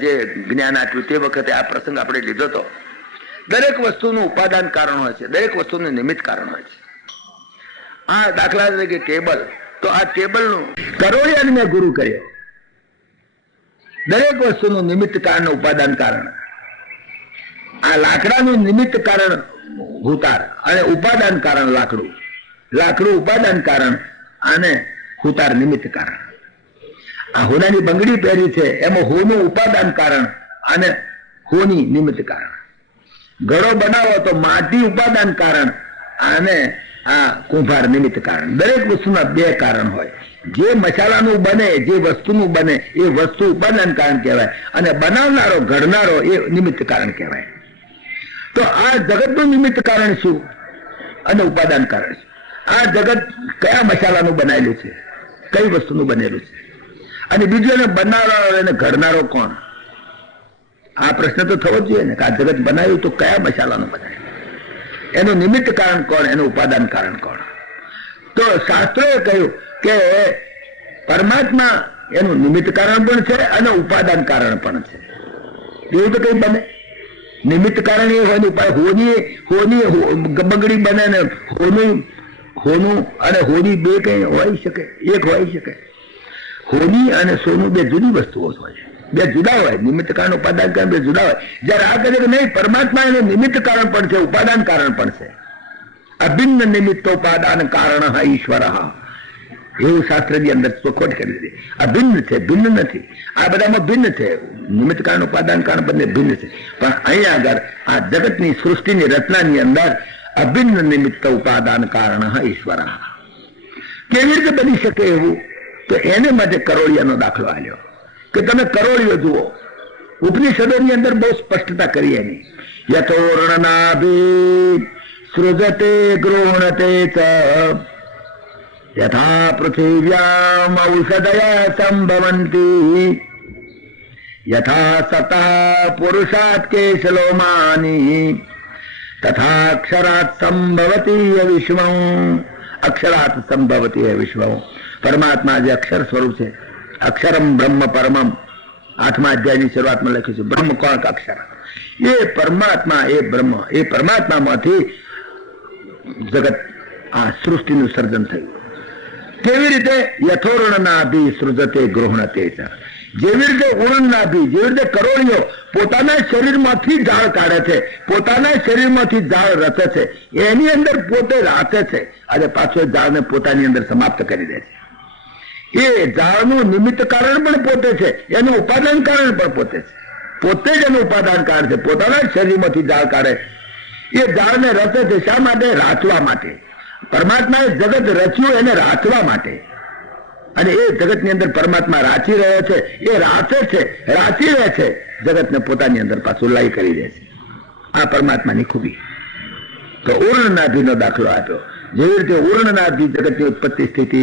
જે જ્ઞાન આપ્યું તે વખતે આ પ્રસંગ આપણે લીધો હતો. દરેક વસ્તુનું ઉપાદાન કારણ હોય છે, દરેક વસ્તુનું નિમિત્ત કારણ હોય છે. આ દાખલા તરીકે ટેબલ, તો આ ટેબલનું કરોળિયાને મેં ગુરુ કર્યો. દરેક વસ્તુનું નિમિત્ત કારણ, ઉપાદાન કારણ. આ લાકડાનું નિમિત્ત કારણ હુતાર અને ઉપાદાન કારણ લાકડું. લાકડું ઉપાદાન કારણ અને હુતાર નિમિત્ત કારણ. આ હોનાની બંગડી પહેરી છે એમાં હોનું ઉપાદાન કારણ અને હોની નિમિત્ત કારણ. ઘડો બનાવો તો માટી ઉપાદાન કારણ અને આ કુંભાર નિમિત્ત કારણ. દરેક વસ્તુના બે કારણ હોય. જે મસાલાનું બને, જે વસ્તુનું બને એ વસ્તુ ઉપાદાન કારણ કહેવાય, અને બનાવનારો ઘડનારો એ નિમિત્ત કારણ કહેવાય. તો આ જગતનું નિમિત્ત કારણ શું અને ઉપાદાન કારણ શું? આ જગત કયા મસાલાનું બનાવેલું છે, કઈ વસ્તુનું બનેલું છે? અને બીજું એને બનાવનારો અને ઘડનારો કોણ? આ પ્રશ્ન તો થવો જ જોઈએ ને કે આ જગત બનાવ્યું તો કયા મસાલાનું બનાવ્યું? એનું નિમિત્ત કારણ કોણ, એનું ઉપાદાન કારણ કોણ? તો શાસ્ત્રોએ કહ્યું કે પરમાત્મા એનું નિમિત્ત કારણ પણ છે અને ઉપાદાન કારણ પણ છે. એવું તો કઈ બને? નિમિત્ત કારણ એ હોની બંગડી બને ને હોનું અને હોની બે કઈ હોઈ શકે? એક હોઈ શકે? હોની અને સોનું બે જુદી વસ્તુઓ હોય, બે જુદા હોય. નિમિત્ત કારણ ઉપાદાન કારણ બે જુદા હોય. જયારે આ કહે કે નહીં, પરમાત્મા એનું નિમિત્ત કારણ પણ છે, ઉપાદાન કારણ પણ છે. અભિન્ન નિમિત્તોપાદાન કારણ ઈશ્વર, એવું શાસ્ત્રની અંદર ચોખવટ કરી દીધી. અભિન્ન છે, ભિન્ન નથી. આ બધામાં ભિન્ન છે. નિમિત્ત કારણ ઉપાદાન કારણ બંને ભિન્ન છે. પણ અહીંયા આગળ આ જગતની સૃષ્ટિની રચનાની અંદર અભિન્ન નિમિત્ત ઉપાદાન કારણ ઈશ્વર. કેવી રીતે બની શકે એવું? તો એને માટે કરોળિયાનો દાખલો આલ્યો કે તમે કરોળિયો જુઓ. ઉપનિષદોની અંદર બહુ સ્પષ્ટતા કરી એની. યથોર્ણનાભી સૃજતે ગૃહણતે ચ યથા પૃથિવ્યામ ઔષધયા સંભવંતી યથા સતઃ પુરુષાત કેશલોમાની તથા અક્ષરાત સંભવતી વિશ્વં. અક્ષરાત સંભવતી વિશ્વં. પરમાત્મા જે અક્ષર સ્વરૂપ છે, અક્ષરમ બ્રહ્મ પરમમ, 8મા અધ્યાયની શરૂઆતમાં લખ્યું છે. બ્રહ્મ કોણ? અક્ષર. એ પરમાત્મા, એ બ્રહ્મ, એ પરમાત્મામાંથી જગત આ સૃષ્ટિનું સર્જન થયું. કેવી રીતે? યથોર્ણનાભી સૃજતે ગૃહણતે ચ. જેવી રીતે ઉર્ણનાભી, જેવી રીતે કરોળિયો પોતાના શરીરમાંથી ઝાડ કાઢે છે, પોતાના શરીરમાંથી ઝાડ રચે છે, એની અંદર પોતે રાચે છે અને પાછો ઝાડને પોતાની અંદર સમાપ્ત કરી દે છે. એ ઝાડનું નિમિત્ત કારણ પણ પોતે છે, એનું ઉપાદાન કારણ પણ પોતે છે. પોતે જ એનું ઉપાદાન કારણ છે. પોતાના શરીરમાંથી ઝાડ કાઢે, એ ઝાડને રચે છે. શા માટે? રાચવા માટે. પરમાત્માએ જગત રચ્યું એને રાચવા માટે. અને એ જગતની અંદર પરમાત્મા રાચી રહ્યો છે, એ રાચે છે, રાચી રહે છે, જગતને પોતાની અંદર પાછું લાઈ કરી દે છે. આ પરમાત્માની ખૂબી. તો ઉર્ણનાભીનો દાખલો આપ્યો. જેવી રીતે ઉર્ણનાભી જગતની ઉત્પત્તિ સ્થિતિ,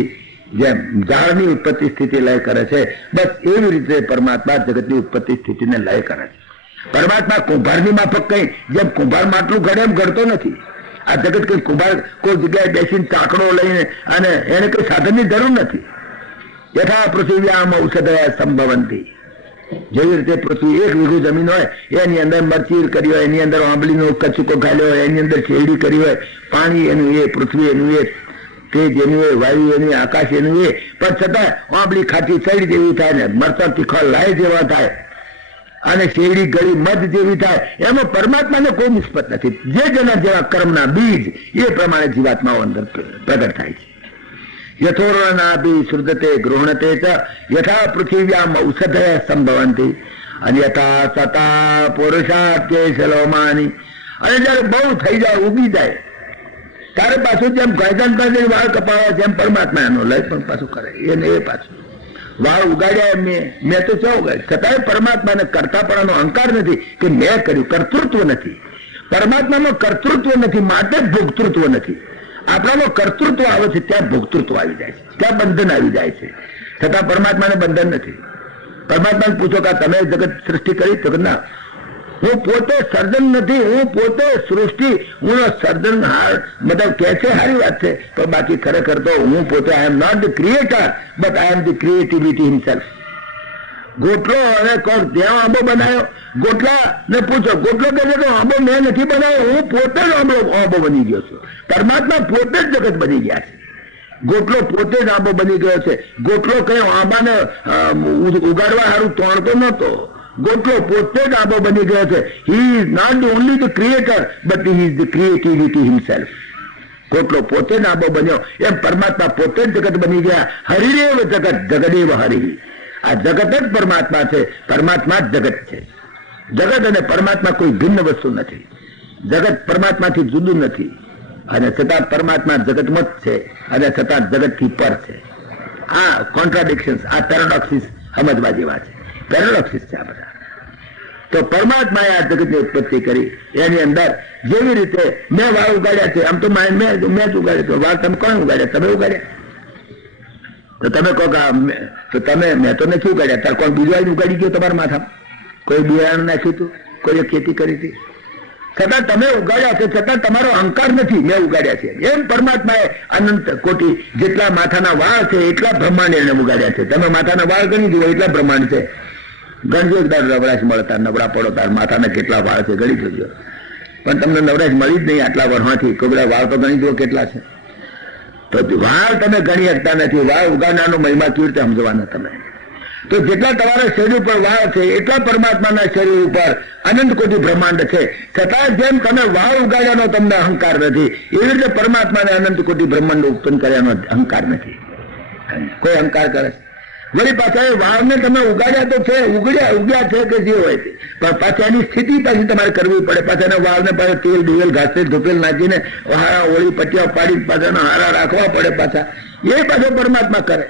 જેમ ઝાડની ઉત્પત્તિ સ્થિતિ લય કરે છે, બસ એવી રીતે પરમાત્મા જગતની ઉત્પત્તિ સ્થિતિને લય કરે છે. પરમાત્મા કુંભારની માફક કઈ જેમ કુંભાર માટલું ઘડે એમ ઘડતો નથી. આ જગત કઈ કુંભાર કોઈ જગ્યાએ બેસીને ચાકડો લઈને અને એને કઈ સાધનની જરૂર નથી. યથા પૃથિવ્યામ ઔષધયા સંભવંતી. જેવી રીતે પૃથ્વી 1 વીઘુ જમીન હોય, એની અંદર મરચીર કરી હોય, એની અંદર આંબલીનો કચુકો ઘાલ્યો હોય, એની અંદર શેરડી કરી હોય, પાણી એનું એ, પૃથ્વી એનું એ, તેજ એનું એ, વાયુ એનું, આકાશ એનું એ, પણ છતાં આંબલી ખાટી ચડી જેવી થાય ને મરચા તીખા લાય જેવા થાય અને શેરડી ગળી મધ જેવી થાય. એમાં પરમાત્માને કોઈ નિસ્બત નથી. જે જેના જેવા કર્મના બીજ એ પ્રમાણે જીવાત્માઓ અંદર પ્રગટ થાય છે. યથોર્ણનાભી સૃજતે ગૃહણતે ચ યથા પૃથિવ્યામ ઔષધય સંભવંતી. અન્યથા સતા પુરુષાર્થ કે સલોમાની. અને જયારે બહુ થઈ જાય, ઉગી જાય, ત્યારે પાછું જેમ ગાયદાન પાસે વાળ કપાવા જેમ પરમાત્મા એનો લય પણ પાછું કરે. એને એ પાછું વાળ ઉગાડ્યા મેં તો શું ઉગાડ્યું, છતાંય પરમાત્માને કરતાપણાનો અહંકાર નથી કે મેં કર્યું. કર્તૃત્વ નથી પરમાત્મામાં, કર્તૃત્વ નથી, માટે ભોગતૃત્વ નથી. આપણામાં કર્તૃત્વ આવે છે ત્યાં ભોગતૃત્વ આવી જાય છે, ત્યાં બંધન આવી જાય છે. છતાં પરમાત્માને બંધન નથી. પરમાત્માને પૂછો કે તમે જગત સૃષ્ટિ કરી? તો ના, હું પોતે સર્જન નથી, હું પોતે સૃષ્ટિ, હું સર્જનહાર. મતલબ કે છે સારી વાત છે, પણ બાકી ખરેખર તો હું પોતે I am not the creator but I am the creativity himself. ગોટલો અને કોણ ત્યાં આંબો બનાવ્યો? ગોટલા ને પૂછો, ગોટલો કે છે આંબો મેં નથી બનાવ્યો, હું પોતે જ આંબો બની ગયો છું. પરમાત્મા પોતે જ જગત બની ગયા છે. ગોટલો પોતે જ આંબો બની ગયો છે. ગોટલો કયો આંબાને ઉગાડવા સારું તોડતો નતો. ગોટલો પોતે જ આંબો બની ગયો છે. He is not the only the creator but he is the creativity himself. ગોટલો પોતે જ આંબો બન્યો એમ પરમાત્મા પોતે જ જગત બની ગયા. હરિરેવ જગત જગદેવ હરિ. આ જગત જ પરમાત્મા છે, પરમાત્મા જ જગત છે. જગત અને પરમાત્મા કોઈ ભિન્ન વસ્તુ નથી. જગત પરમાત્માથી જુદું નથી, અને છતાં પરમાત્મા જગતમાં જ છે, અને છતાં જગતથી પર છે. આ કોન્ટ્રાડિક્શન, આ પેરાડોક્સિસ સમજવા જેવા છે. પેરાડોક્સિસ છે આ બધા. તો પરમાત્માએ આ જગતની ઉત્પત્તિ કરી. એની અંદર જેવી રીતે મેં વાળ ઉગાડ્યા છે, આમ તો મેં જ ઉગાડ્યા. તો વાળ તમે કોણ ઉગાડ્યા? તમે ઉગાડ્યા. તો તમે કહો કે તમે મેં તો નથી ઉગાડ્યા, તાર કોણ બીજું આવીને ઉગાડી ગયો તમારા માથામાં? કોઈ બિયારણ નાખ્યું હતું, કોઈએ ખેતી કરી હતી, છતાં તમે ઉગાડ્યા છે, છતાં તમારો અહંકાર નથી મેં ઉગાડ્યા છે. એમ પરમાત્માએ અનંત કોટી જેટલા માથાના વાળ છે એટલા બ્રહ્માંડ એને ઉગાડ્યા છે. તમે માથાના વાળ ગણી જુઓ, એટલા બ્રહ્માંડ છે. ગણજો એકદાર નવરાશ મળતા, નબળા પડો તાર માથાના કેટલા વાળ છે ગણી જોજો. પણ તમને નવરાશ મળી જ નહીં આટલા વર્ષમાંથી. કોઈ બધા વાળ તો ગણી જુઓ કેટલા છે. તો વાળ તમે ગણી શકતા નથી. વાળ ઉગાડનારનો મહિમા કેવી રીતે સમજવાના તમે? તો જેટલા તમારા શરીર ઉપર વાળ છે એટલા પરમાત્માના શરીર ઉપર અનંત કોટી બ્રહ્માંડ છે. છતાં જેમ તમે વાળ ઉગાડ્યાનો તમને અહંકાર નથી, એવી રીતે પરમાત્માને અનંત કોટી બ્રહ્માંડ ઉત્પન્ન કર્યાનો અહંકાર નથી. કોઈ અહંકાર કરે છે? વળી પાછા એ વાળને તમે ઉગાડ્યા તો છે, ઉગ્યા છે કે જે હોય છે, પણ પાછા એની સ્થિતિ પાછી તમારે કરવી પડે. પાછા એના વાળને પાછા તેલ ડુવેલ ઘાસેલ ધોપેલ નાખીને હારા ઓળી પટિયા પાડી પાછા હારા રાખવા પડે. પાછા એ પાછો પરમાત્મા કરે.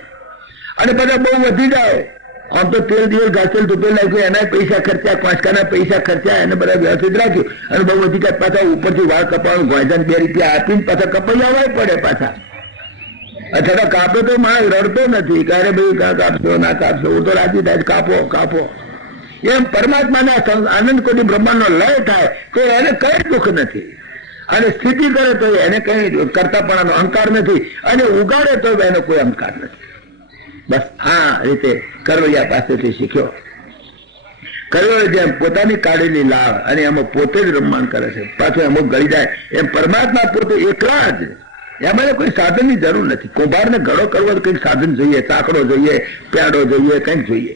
અને પાછા બહુ વધી જાય, આમ તો તેલ દિવસ ઘાસેલ ધોપેલ નાખ્યું, એના પૈસા ખર્ચ્યા, પાંચકાના પૈસા ખર્ચ્યા, એને બધા વ્યવસ્થિત રાખ્યું, અને બહુ વધી જાય પાછા ઉપરથી વાળ કપાવાનું ગોયજાને 2 રૂપિયા આપીને પાછા કપાઈ આવવા પડે પાછા. અથવા કાપો તો માણસ રડતો નથી, ક્યારે ભાઈ કાપશો ના કાપશો, હું તો રાજી થાય કાપો કાપો. એમ પરમાત્માને આનંદ કોટી બ્રહ્માંડનો લય થાય તો એને કઈ દુઃખ નથી, અને સ્થિતિ કરે તો એને કઈ કરતાપણાનો અહંકાર નથી, અને ઉગાડે તો એનો કોઈ અહંકાર નથી. બસ આ રીતે કરવૈયા પાસેથી શીખ્યો. કરવૈયો જેમ પોતાની કાઢેલી લાળ અને એમાં પોતે જ રમમાણ કરે છે, પાછું અમુક ગળી જાય, એમ પરમાત્મા પોતે એકલા જ. એમાં કોઈ સાધનની જરૂર નથી. કુંભારને ઘડો કરવો તો કંઈક સાધન જોઈએ, સાંકડો જોઈએ, પેડો જોઈએ, કંઈક જોઈએ,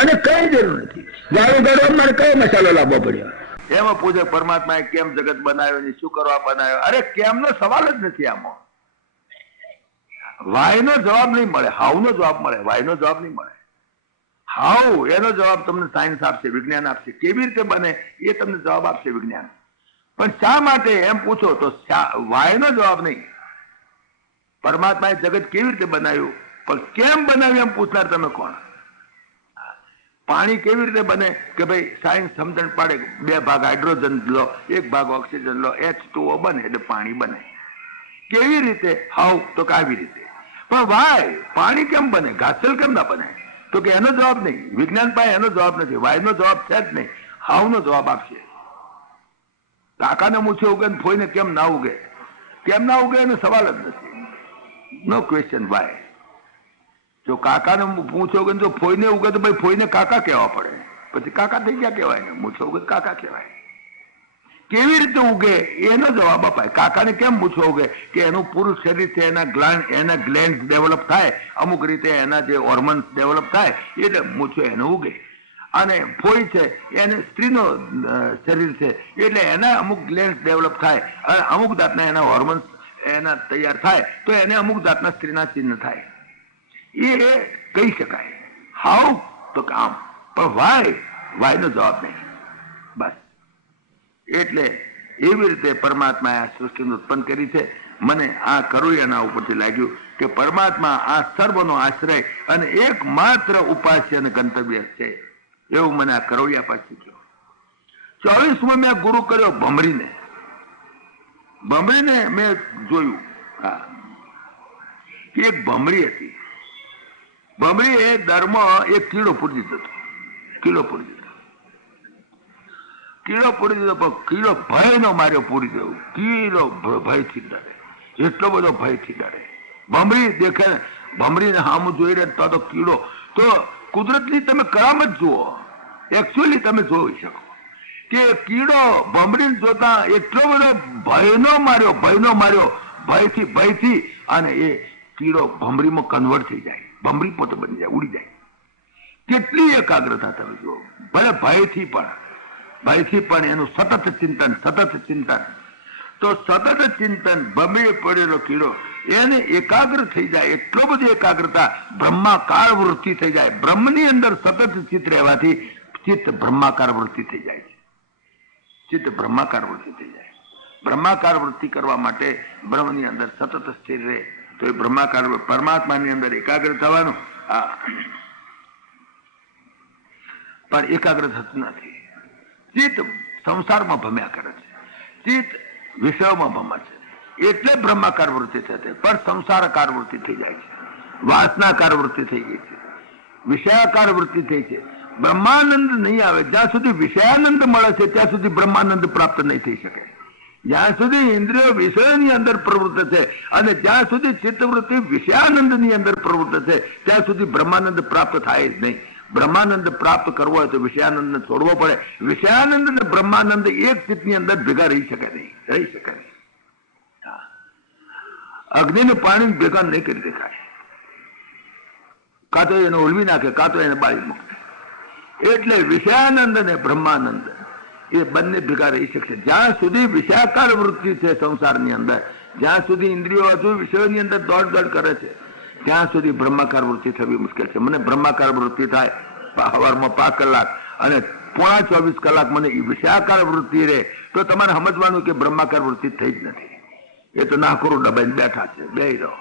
અને કઈ જરૂર નથી. વાળું ગાડવા મારે કયો મસાલો લાવવો પડ્યો? એમાં પૂછે પરમાત્માએ કેમ જગત બનાવ્યો ને શું કરવા બનાવ્યો? અરે કેમનો સવાલ જ નથી. આમાં વાયનો જવાબ નહીં મળે, હાવનો જવાબ મળે. વાયનો જવાબ નહીં મળે. હાવ એનો જવાબ તમને સાયન્સ આપશે, વિજ્ઞાન આપશે. કેવી રીતે બને એ તમને જવાબ આપશે વિજ્ઞાન. પણ શા માટે એમ પૂછો તો વાયનો જવાબ નહીં. પરમાત્માએ જગત કેવી રીતે બનાવ્યું, પણ કેમ બનાવ્યું એમ પૂછનાર તમે કોણ? પાણી કેવી રીતે બને કે ભાઈ સાયન્સ સમજણ પાડે, 2 ભાગ હાઇડ્રોજન લો, 1 ભાગ ઓક્સિજન લો, H2O બને એટલે પાણી બને. કેવી રીતે? હાવ તો કે આવી રીતે. પણ વાય પાણી કેમ બને, ઘાસલ કેમ ના બને? તો કે એનો જવાબ નહીં. વિજ્ઞાન પાસે એનો જવાબ નથી. વાયનો જવાબ છે જ નહીં. હાવનો જવાબ આપશે. કાકાને મૂછે ઉગે ને ફોઈને કેમ ના ઉગે? કેમ ના ઉગે એનો સવાલ જ નથી. નો ક્વેશ્ચન વાય. જો કાકાને પૂછો કે જો ફોઈને ઉગે તો ભાઈ ફોઈને કાકા કહેવા પડે, પછી કાકા થઈ ગયા કહેવાય ને, મૂછો ઉગે કાકા કહેવાય. કેવી રીતે ઉગે એનો જવાબ અપાય. કાકાને કેમ મૂછો ઉગે કે એનું પુરુષ શરીર છે, એના ગ્લેન્ડ ડેવલપ થાય, અમુક રીતે એના જે હોર્મોન્સ ડેવલપ થાય એટલે મૂછો એનો ઉગે. અને ફોઈ છે એને સ્ત્રીનો શરીર છે એટલે એના અમુક ગ્લેન્ડ ડેવલપ થાય, અમુક જાતના એના હોર્મોન્સ એના તૈયાર થાય તો એને અમુક જાતના સ્ત્રીના ચિહ્ન થાય. એ કહી શકાય. હાઉ તો આમ. પણ વાય વાયનો જવાબ નહીં. બસ એટલે એવી રીતે પરમાત્માએ આ સૃષ્ટિને ઉત્પન્ન કરી છે. મને આ કરોડિયાના ઉપરથી લાગ્યું કે પરમાત્મા આ સર્વનો આશ્રય અને એકમાત્ર ઉપાસ્ય અને ગંતવ્ય છે, એવું મને આ કરોડિયા પાસે થયો. 24માં મેં ગુરુ કર્યો ભમરીને. ભમરીને મેં જોયું. હા, એક ભમરી હતી. ભમરી એ દરમાં એક કીડો પૂરી દીધો. કીડો પૂરી દીધો. કીડો પૂરી દીધો પણ કીડો ભયનો માર્યો પૂરી દેવું. કીડો ભયથી ડરે, એટલો બધો ભયથી ડરે. ભમરી દેખે, ભમરીને સામું જોઈ રહે તો કીડો તો કુદરતની તમે કરામત જુઓ. એકચ્યુઅલી તમે જોઈ શકો કે કીડો ભમરીને જોતા એટલો બધો ભયનો માર્યો ભયથી અને એ કીડો ભમરીમાં કન્વર્ટ થઈ જાય. ભમરી પોતે બની જાય, ઉડી જાય. કેટલી એકાગ્રતા તમે જુઓ. ભલે ભયથી પણ એનું સતત ચિંતન. તો સતત ચિંતન ભમરી પડેલો કીડો એને એકાગ્ર થઈ જાય. એટલો બધી એકાગ્રતા બ્રહ્માકાર વૃત્તિ થઈ જાય. બ્રહ્મની અંદર સતત ચિત્ત રહેવાથી ચિત્ત બ્રહ્માકાર વૃત્તિ થઈ જાય છે. ચિત્ત બ્રહ્માકાર વૃત્તિ થઈ જાય. બ્રહ્માકાર વૃત્તિ કરવા માટે બ્રહ્મની અંદર સતત સ્થિર રહે તો એ બ્રહ્માકાર પરમાત્માની અંદર એકાગ્ર થવાનું. પણ એકાગ્ર થતું નથી. ચિત્ત સંસારમાં ભમ્યા કરે છે, ચિત્ત વિષયોમાં ભમે છે, એટલે બ્રહ્માકાર વૃત્તિ થશે. પણ સંસારકાર વૃત્તિ થઈ જાય છે, વાસનાકાર વૃત્તિ થઈ ગઈ છે, વિષયાકાર વૃત્તિ થઈ છે. બ્રહ્માનંદ નહીં આવે જ્યાં સુધી વિષયાનંદ મળે છે ત્યાં સુધી બ્રહ્માનંદ પ્રાપ્ત નહીં થઈ શકે. જ્યાં સુધી ઇન્દ્રિયો વિષયોની અંદર પ્રવૃત્ત છે અને જ્યાં સુધી ચિત્તવૃત્તિ વિષયાનંદની અંદર પ્રવૃત્ત છે ત્યાં સુધી બ્રહ્માનંદ પ્રાપ્ત થાય જ નહીં. બ્રહ્માનંદ પ્રાપ્ત કરવો હોય તો વિષયાનંદને છોડવો પડે. વિષયાનંદ અને બ્રહ્માનંદ એક ચિત્તની અંદર ભેગા રહી શકે નહીં. અગ્નિને પાણી ભેગા નહીં કરી દેખાય. કાં તો એને ઓલવી નાખે, કાં તો એને બાળી મૂકે. એટલે વિષયાનંદ અને બ્રહ્માનંદ એ બંને ભેગા રહી શકશે. જ્યાં સુધી વિષયાકાર વૃત્તિ છે સંસારની અંદર, જ્યાં સુધી ઇન્દ્રિયો હજુ વિષયોની અંદર દોડ કરે છે ત્યાં સુધી બ્રહ્માકાર વૃત્તિ થવી મુશ્કેલ છે. મને બ્રહ્માકાર વૃત્તિ થાય સવારમાં 5 કલાક અને 24 કલાક મને વિષયાકાર વૃત્તિ રહે તો તમારે સમજવાનું કે બ્રહ્માકાર વૃત્તિ થઈ જ નથી. એ તો નાકોરો દબાઈને બેઠા છે, બેહી રહો,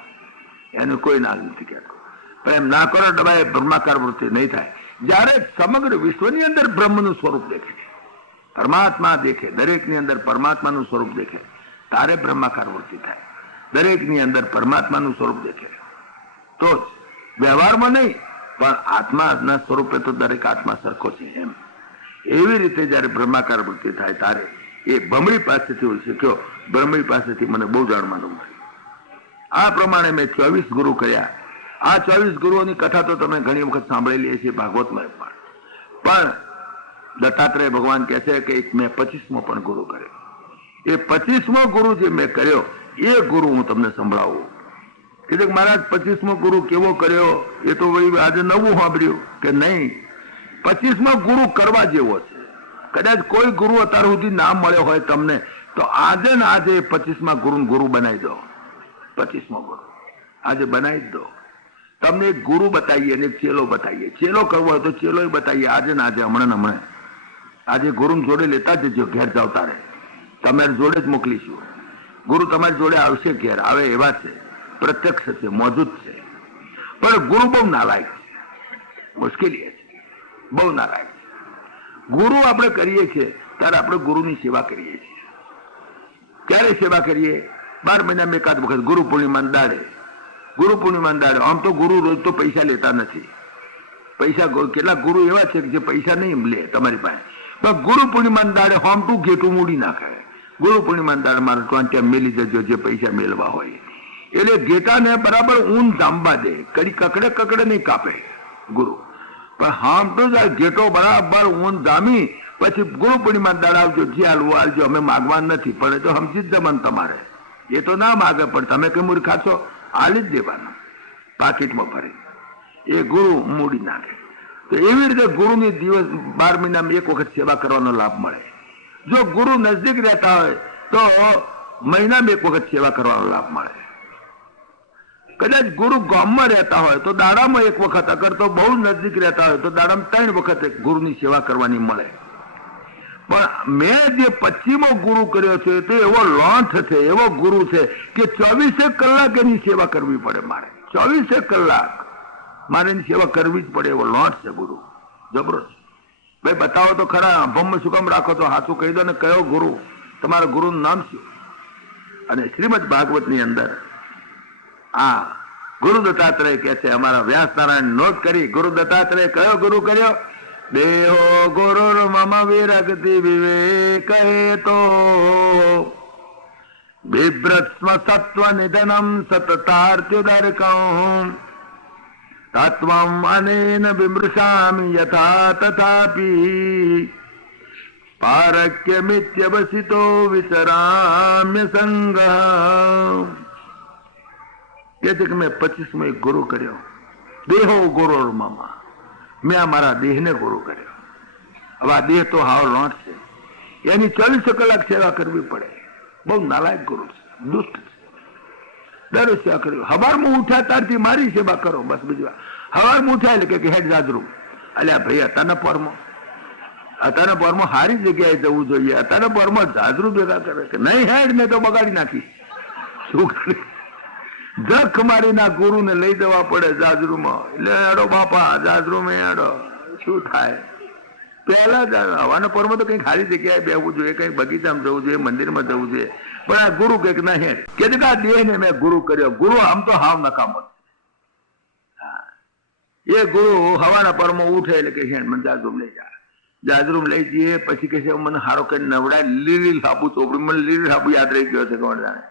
એનું કોઈ ના નથી કહેતો. પણ એમ નાકોરો દબાય બ્રહ્માકાર વૃત્તિ નહીં થાય. જ્યારે સમગ્ર વિશ્વની અંદર બ્રહ્મનું સ્વરૂપ દેખે, પરમાત્મા દેખે, દરેકની અંદર પરમાત્માનું સ્વરૂપ દેખે, તારે બ્રહ્માકાર વૃત્તિ થાય. દરેકની અંદર પરમાત્માનું સ્વરૂપ દેખે તો જ, વ્યવહારમાં નહીં પણ આત્માના સ્વરૂપે તો દરેક આત્મા સરખો છે એમ. એવી રીતે જયારે બ્રહ્માકાર વૃત્તિ થાય તારે એ ભમરી પાસેથી શીખ્યો. ભમરી પાસેથી મને બહુ જાણવાનું મળ્યું. આ પ્રમાણે મેં 24 ગુરુ કર્યા. આ 24 ગુરુઓની કથા તો તમે ઘણી વખત સાંભળેલી છે ભાગવતમાં પણ દત્તાત્રેય ભગવાન કહે છે કે એક મેં 25મો પણ ગુરુ કર્યો. એ 25મો ગુરુ જે મેં કર્યો એ ગુરુ હું તમને સંભળાવું. કીધું મહારાજ 25મો ગુરુ કેવો કર્યો એ તો આજે નવું સાંભળ્યું કે નહીં. 25મો ગુરુ કરવા જેવો છે. કદાચ કોઈ ગુરુ અત્યાર સુધી ના મળ્યો હોય તમને તો આજે ને આજે 25મા ગુરુ બનાવી દો. 25મો ગુરુ આજે બનાવી જ દો. તમને એક ગુરુ બતાવીએ અને એક ચેલો બતાવીએ. ચેલો કરવો હોય તો ચેલો બતાવીએ આજે ને આજે, હમણાં આજે ગુરુ જોડે લેતા જજો. ઘેર જાવ તારે તમારી જોડે જ મોકલીશું. ગુરુ તમારી જોડે આવશે, ઘેર આવે એવા છે, પ્રત્યક્ષ છે, મોજૂદ છે. પણ ગુરુ બહુ નાલાયક છે. મુશ્કેલી છે, બહુ નાલાયક છે. ગુરુ આપણે કરીએ છીએ ત્યારે આપણે ગુરુની સેવા કરીએ છીએ. ક્યારે સેવા કરીએ? 12 મહિનામાં એકાદ વખત ગુરુ પૂર્ણિમાના દાડે. ગુરુ પૂર્ણિમાના દાડે. આમ તો ગુરુ રોજ તો પૈસા લેતા નથી. પૈસા કેટલાક ગુરુ એવા છે કે જે પૈસા નહીં લે તમારી પાસે, પણ ગુરુ પૂર્ણિમાના દાડે હોમટું ઘેટું મૂડી નાખે. ગુરુ પૂર્ણિમાના દાડે મારે ટોંટિયા મેલી જજો જે પૈસા મેળવા હોય. એટલે ઘેટાને બરાબર ઊન જાંબા દે, કડી કકડે નહીં કાપે ગુરુ. પણ હામટું જ ઘેટો બરાબર ઊન જામી પછી ગુરુ પૂર્ણિમાના દાડે આવજો, જે હાલવું હાલજો, અમે માગવાનું નથી. પણ એ તો સમજી જ જવાનું તમારે. એ તો ના માગે પણ તમે કઈ મૂર્ખા છો, હાલી જ દેવાનું પાકીટમાં ભરી. એ ગુરુ મૂડી નાખે. તો એવી રીતે ગુરુની દિવસ 12 મહિનામાં એક વખત સેવા કરવાનો લાભ મળે. જો ગુરુ નજદીક રહેતા હોય તો મહિનામાં એક વખત સેવા કરવાનો લાભ મળે. કદાચ ગુરુ ગામમાં રહેતા હોય તો દાડામાં એક વખત, અગર તો બહુ નજીક રહેતા હોય તો દાડામાં 3 વખત ગુરુની સેવા કરવાની મળે. પણ મેં જે 25મો ગુરુ કર્યો છે તે એવો લોન્થ છે, એવો ગુરુ છે કે 24 કલાક એની સેવા કરવી પડે મારે. 24 કલાક મારે એની સેવા કરવી જ પડે એવો લોન્થ છે ગુરુ. જબરો છે ભાઈ. બતાવો તો ખરા, ભમ શું કામ રાખો છો? હાથું કહી દો ને, કયો ગુરુ, તમારા ગુરુનું નામ શું? અને શ્રીમદ ભાગવત ની અંદર આ ગુરુ દત્તાત્રેય કે છે, અમારા વ્યાસ નારાયણ નોટ કરી, ગુરુ દત્તાત્રેય કયો ગુરુ કર્યો? દેહો ગુરુ મમ વિરક્તિ વિવેક હેતો બિભ્રત્સ્મ સત્વ નિધનમ સતતાર્ત્યુદર્કં તત્વમ અનેન વિમૃશામિ યથા તથાપી પારક્યમિત્યવસિતો વિચરામ્ય સંગ. કે છે કે મેં 25મો એક ગુરુ કર્યો. દેહો ગુરુ મમ, મેં આ મારા દેહને ગુરુ કર્યો. હવે આ દેહ તો હાવ લોટ છે, એની 24 કલાક સેવા કરવી પડે. બહુ નાલાયક ગુરુ છે, દુષ્ટ છે. દરરોજ સેવા કરવી. હવારમાં ઉઠ્યા ત્યારથી મારી સેવા કરો, બસ. બીજું હવારમાં ઉઠ્યા એટલે કે હેડ જાજરૂ. અલ્યા ભાઈ, અત્યારના પોરમાં સારી જગ્યાએ જવું જોઈએ. અત્યારના પોરમાં જાજરૂ ભેગા કરે કે નહીં, હેડ ને તો બગાડી નાખી. શું કરે? જખ મારીના ગુરુને લઈ જવા પડે જાજરૂમાં. એટલે હેડો બાપા, જાજરૂમાં હેડો. શું થાય? પહેલા હવાના પોરમાં તો કઈ સારી જગ્યાએ બેસવું જોઈએ, કઈ બગીચામાં જવું જોઈએ, મંદિરમાં જવું જોઈએ. પણ આ ગુરુ કે ના હેડ, કે આ દેહ ને મેં ગુરુ કર્યો. ગુરુ આમ તો હાવ નકામો. એ ગુરુ હવાના પોરમાં ઉઠે એટલે કે હેડ મને જાજરૂમ લઈ જા. જાજરૂમ લઈ જઈએ પછી કે છે મને હારો કરીને નવડાય. લીલી સાબુ ચોપડી, મને લીલી સાબુ યાદ રહી ગયો છે. કોણ જાણે?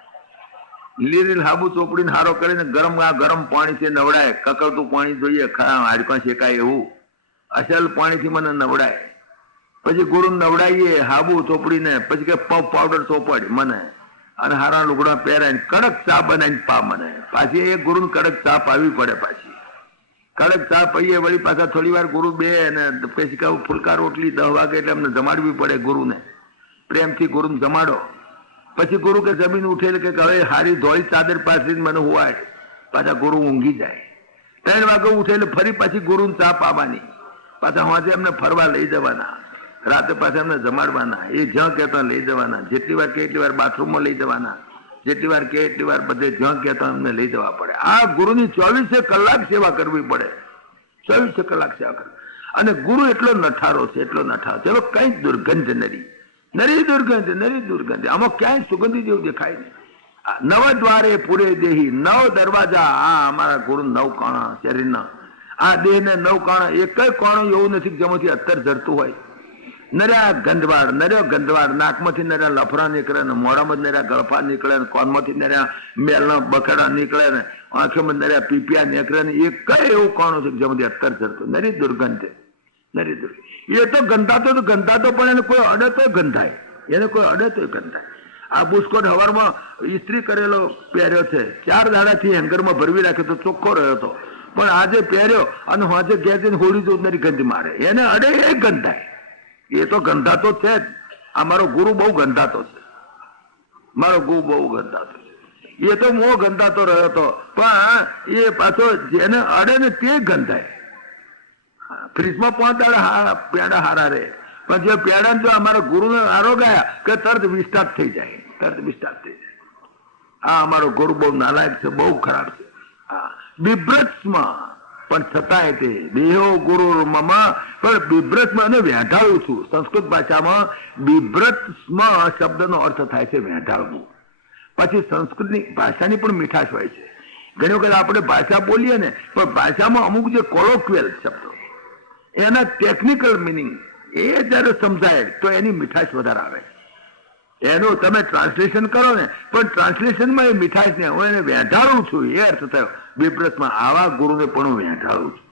લીલી સાબુ ચોપડીને હારો કરીને ગરમ પાણી છે નવડાય. કકડતું પાણી જોઈએ, હાડકા શેકાય એવું અસલ પાણીથી મને નવડાય. પછી ગુરુ નવડાવીએ સાબુ ચોપડીને, પછી કે પફ પાવડર ચોપડ મને, અને હારા લુગડા પહેરાઈને કડક ચા બનાવીને પા મને. પાછી એ ગુરુને કડક ચા પાવી પડે. પાછી કડક ચા પીએ, વળી પાછા થોડી વાર ગુરુ બે, અને પછી કહું ફુલકા રોટલી 10 વાગે એટલે અમને જમાડવી પડે. ગુરુને પ્રેમથી ગુરુને જમાડો. પછી ગુરુ કે જમીન ઉઠેલ કે હવે હારી ધોળી ચાદર પાછી મને હોવાય. પાછા ગુરુ ઊંઘી જાય. 3 વાગે ઉઠે એટલે ફરી પાછી ગુરુને ચા પાવાની. પાછા હોજે એમને ફરવા લઈ જવાના. રાતે પાછા એમને જમાડવાના. એ જ્યાં કહેતા લઈ જવાના. જેટલી વાર કે એટલી વાર બાથરૂમમાં લઈ જવાના. જેટલી વાર કે એટલી વાર બધે જ્યાં કહેતા એમને લઈ જવા પડે. આ ગુરુની 24 કલાક સેવા કરવી પડે. 24 કલાક સેવા કરવી. અને ગુરુ એટલો નઠારો છે, એટલો નઠારો છે. હવે કઈ દુર્ગંધ નરી દુર્ગંધ. આમાં ક્યાંય સુગંધી જેવું દેખાય નહીં. 9 દ્વારે પૂરે દેહી, 9 દરવાજા. આ અમારા ગુરુ 9 કાણા શરીરના. આ દેહ ને 9 કાણા. એક કાણું એવું નથી જેમાંથી અત્તર ઝરતું હોય. નર્યા ગંધવાડ, નાકમાંથી નર્યા લફરા નીકળે ને, મોઢામાં નર્યા ગળફા નીકળે ને, કોનમાંથી નર્યા મેલના બખડા નીકળે ને, આંખોમાં નર્યા પીપિયા નીકળે ને. એક એવું કાણું છે જેમાંથી અત્તર ઝરતું. નરી દુર્ગંધ છે, નરી દુર્ગંધ. એ તો ગંધાતો પણ એને કોઈ અડે તો ગંધાય. એને કોઈ અડે તો ગંધાય. આ બુસ્કોટ હવારમાં ઇસ્ત્રી કરેલો પહેર્યો છે, 4 દાડાથી હેંગરમાં ભરવી રાખ્યો તો ચોખ્ખો રહ્યો હતો. પણ આજે પહેર્યો અને હોજે ગેસ હોળી તો નરી ગંધ મારે. એને અડે એ ગંધાય. એ તો ગંધાતો છે જ. આ મારો ગુરુ બહુ ગંધાતો છે. મારો ગુરુ બહુ ગંધાતો છે. એ તો મો ગંધાતો રહ્યો હતો, પણ એ પાછો જેને અડે ને તે ગંધાય. ફ્રીજમાં 5 દાડા પેડા હારા રહે, પણ જે પેડા જો અમારા ગુરુને આરો ગયા કે તરત વિસ્તાર થઈ જાય. આ અમારો ગુરુ બહુ નાલાયક છે, બહુ ખરાબ છે. બિભ્રત્સમાં પણ છતાંય તે દેહો ગુરુ મમ, પણ બિભ્રતમાં એને વેઢાળું છું. સંસ્કૃત ભાષામાં બિભ્રત્સમ શબ્દનો અર્થ થાય છે વેઢાળવું. પછી સંસ્કૃતની ભાષાની પણ મીઠાશ હોય છે. ઘણી વખત આપણે ભાષા બોલીએ ને, પણ ભાષામાં અમુક જે કોલોક્વિયલ શબ્દો, એના ટેકનિકલ મિનિંગ એ જયારે સમજાય તો એની મીઠાશ વધારે આવે. એનું તમે ટ્રાન્સલેશન કરો ને, પણ ટ્રાન્સલેશનમાં એ મીઠાશ ને હું એને વેઢાળું છું, એ અર્થ થયો બિભ્રતમાં. આવા ગુરુને પણ હું વેઢાળું છું.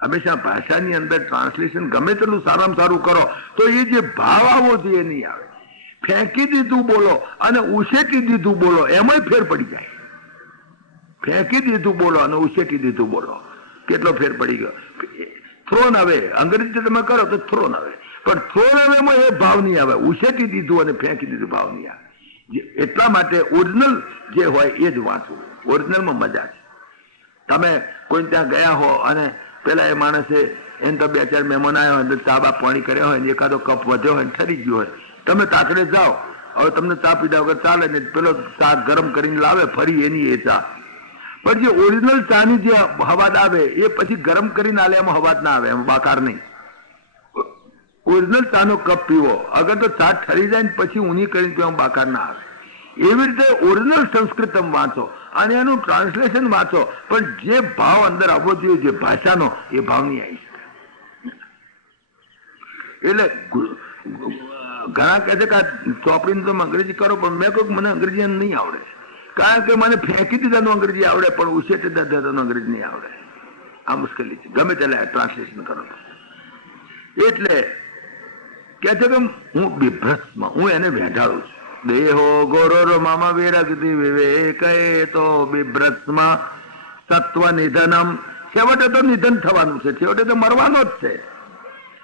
હંમેશા ભાષાની અંદર ટ્રાન્સલેશન ગમે તેટલું સારામાં સારું કરો તો એ જે ભાવ આવવો જોઈએ નહીં આવે. ફેંકી દીધું બોલો અને ઉશેકી દીધું બોલો, એમાંય ફેર પડી જાય. ફેંકી દીધું બોલો અને ઉશેકી દીધું બોલો, કેટલો ફેર પડી ગયો. થ્રોન આવે, અંગ્રેજી તમે કરો તો થ્રોન આવે, પણ થ્રોન આવે એમાં એ ભાવ નહીં આવે. ઉશેકી દીધું અને ફેંકી દીધું ભાવ નહીં આવે. એટલા માટે ઓરિજિનલ જે હોય એ જ વાંચવું. ઓરિજિનલમાં મજા છે. તમે કોઈ ત્યાં ગયા હો અને પેલા એ માણસે એને તો 2-4 મહેમાન આવ્યા હોય ચા બા પાણી કર્યા હોય ને એકાદો કપ વધ્યો હોય ને ઠરી ગયો હોય, તમે તાકડે જાઓ, હવે તમને ચા પીધા વગર ચાલે ને પેલો ચા ગરમ કરીને લાવે ફરી એની એ ચા. પણ જે ઓરિજિનલ ચાની જે હવાદ આવે એ પછી ગરમ કરીને આલે એમાં હવાદ ના આવે, એમાં બાકાર નહીં. ઓરિજિનલ ચાનો કપ પીવો, અગર તો ચા ઠરી જાય ને પછી ઊની કરીને પીવામાં બાકાર ના આવે. એવી રીતે ઓરિજિનલ સંસ્કૃતમ વાંચો અને એનું ટ્રાન્સલેશન વાંચો, પણ જે ભાવ અંદર આવવો જોઈએ જે ભાષાનો એ ભાવ નહીં આવી શકે. એટલે ઘણા કહે છે કે ચોપડીને તમે અંગ્રેજી કરો, પણ મેં કહ્યું મને અંગ્રેજી નહીં આવડે, કારણ કે મને ફેંકી દીધાનું અંગ્રેજી આવડે પણ ઉછેટી દીધાનું અંગ્રેજી નહીં આવડે. આ મુશ્કેલી છે, ગમે ત્યારે ટ્રાન્સલેશન કરો. એટલે કે છે કે હું બિભ્રસમાં હું એને વેઢાળું છું. દેહો ગોરોર મામા વિરક્તિ વિવેક તો બિભ્રસમાં સત્વ નિધનમ. છેવટે તો નિધન થવાનું છે, છેવટે તો મરવાનો જ છે.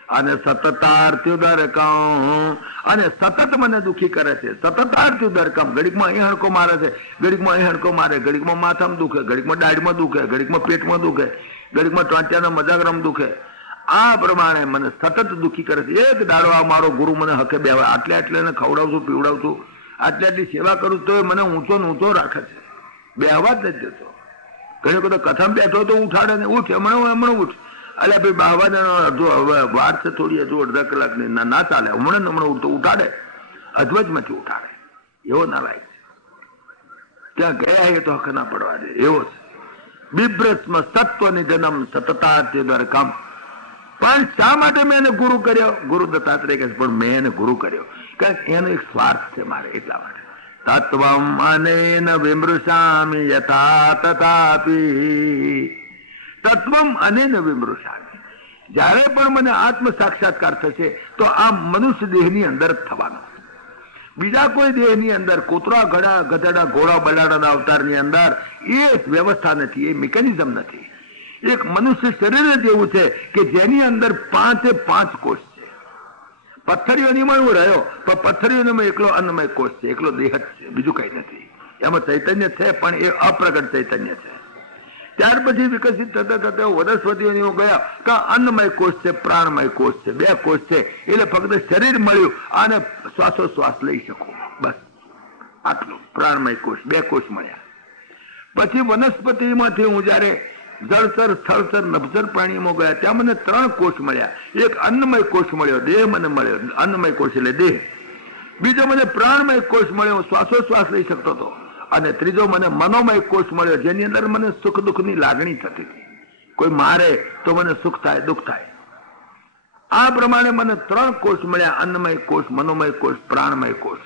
અને સતતાર્થ્યુદરકમ, અને સતત મને દુખી કરે છે. સતતાર્થ્યુદરકમ, ઘડીકમાં અહીં હણકો મારે છે, ઘડીકમાં અહીં હણકો મારે, ઘડીકમાં માથામાં દુખે, ઘડીકમાં દાઢમાં દુખે, ઘડીકમાં પેટમાં દુખે, ઘડીકમાં ટોંટિયાના મજાગરમ દુખે. આ પ્રમાણે મને સતત દુખી કરે છે. એક દાડો આ મારો ગુરુ મને હકે બેવા, આટલે એને ખવડાવશું પીવડાવશું, આટલી સેવા કરું તો મને ઊંચો ને ઊંચો રાખે છે, બેહવા જ નથી દેતો. ઘણી વખત કથમ બેઠો તો ઉઠાડે ને ઉઠ, હમણાં ઉઠ, એટલે ભાઈ બાવા અડધો હવે વાર છે થોડી, હજુ અડધા કલાકની ના ચાલે, હમણાં ઉઠતો ઉઠાડે, અધવજમાંથી ઉઠાડે. એવો ના લાગે ત્યાં ગયા એ તો હક ના પડવા દે, એવો છે. બિભ્રસ્મ સત્વ નિધનમ સતતાર્થ્યુદરકમ. પણ શા માટે મેં એને ગુરુ કર્યો? ગુરુ દત્તાત્રેય કહે પણ મેં એને ગુરુ કર્યો કારણ કે એનો એક સ્વાર્થ છે મારે, એટલા માટે. તત્વમ અનેન વિમૃશામિ યથા તથાપી. તત્વમ અનેન વિમૃશામિ, જ્યારે પણ મને આત્મ સાક્ષાત્કાર થશે તો આ મનુષ્ય દેહની અંદર થવાનો, બીજા કોઈ દેહની અંદર, કૂતરા ઘડા ગધેડા ઘોડા બલાડાના અવતારની અંદર એ વ્યવસ્થા નથી, એ મિકેનિઝમ નથી. એક મનુષ્ય શરીર જ એવું છે કે જેની અંદર 5 કોષ છે. પથ્થરીઓનીમાં હું રહ્યો પણ પથ્થરીઓમાં એકલો અન્નમય કોષ છે, એકલો દેહ જ છે, બીજું કઈ નથી. એમાં ચૈતન્ય છે પણ એ અપ્રગટ ચૈતન્ય છે. ત્યાર પછી વિકસિત થતા થતા વનસ્પતિઓની ગયા કે અન્નમય કોષ છે, પ્રાણમય કોષ છે, 2 કોષ છે. એટલે ફક્ત શરીર મળ્યું અને શ્વાસોશ્વાસ લઈ શકો, બસ આટલું. પ્રાણમય કોષ 2 કોષ મળ્યા. પછી વનસ્પતિમાંથી હું જયારે જળચર સ્થળચર નભચર પ્રાણીમાં ગયા ત્યાં મને 3 કોષ મળ્યા. એક અન્નમય કોષ મળ્યો, દેહ મને મળ્યો, અન્નમય કોષ એટલે દેહ. બીજો મને પ્રાણમય કોષ મળ્યો, હું શ્વાસોશ્વાસ લઈ શકતો હતો. અને ત્રીજો મને મનોમય કોષ મળ્યો, જેની અંદર મને સુખ દુઃખની લાગણી થતી હતી. કોઈ મારે તો મને સુખ થાય, દુઃખ થાય. આ પ્રમાણે મને 3 કોષ મળ્યા, અન્નમય કોષ, મનોમય કોષ, પ્રાણમય કોષ.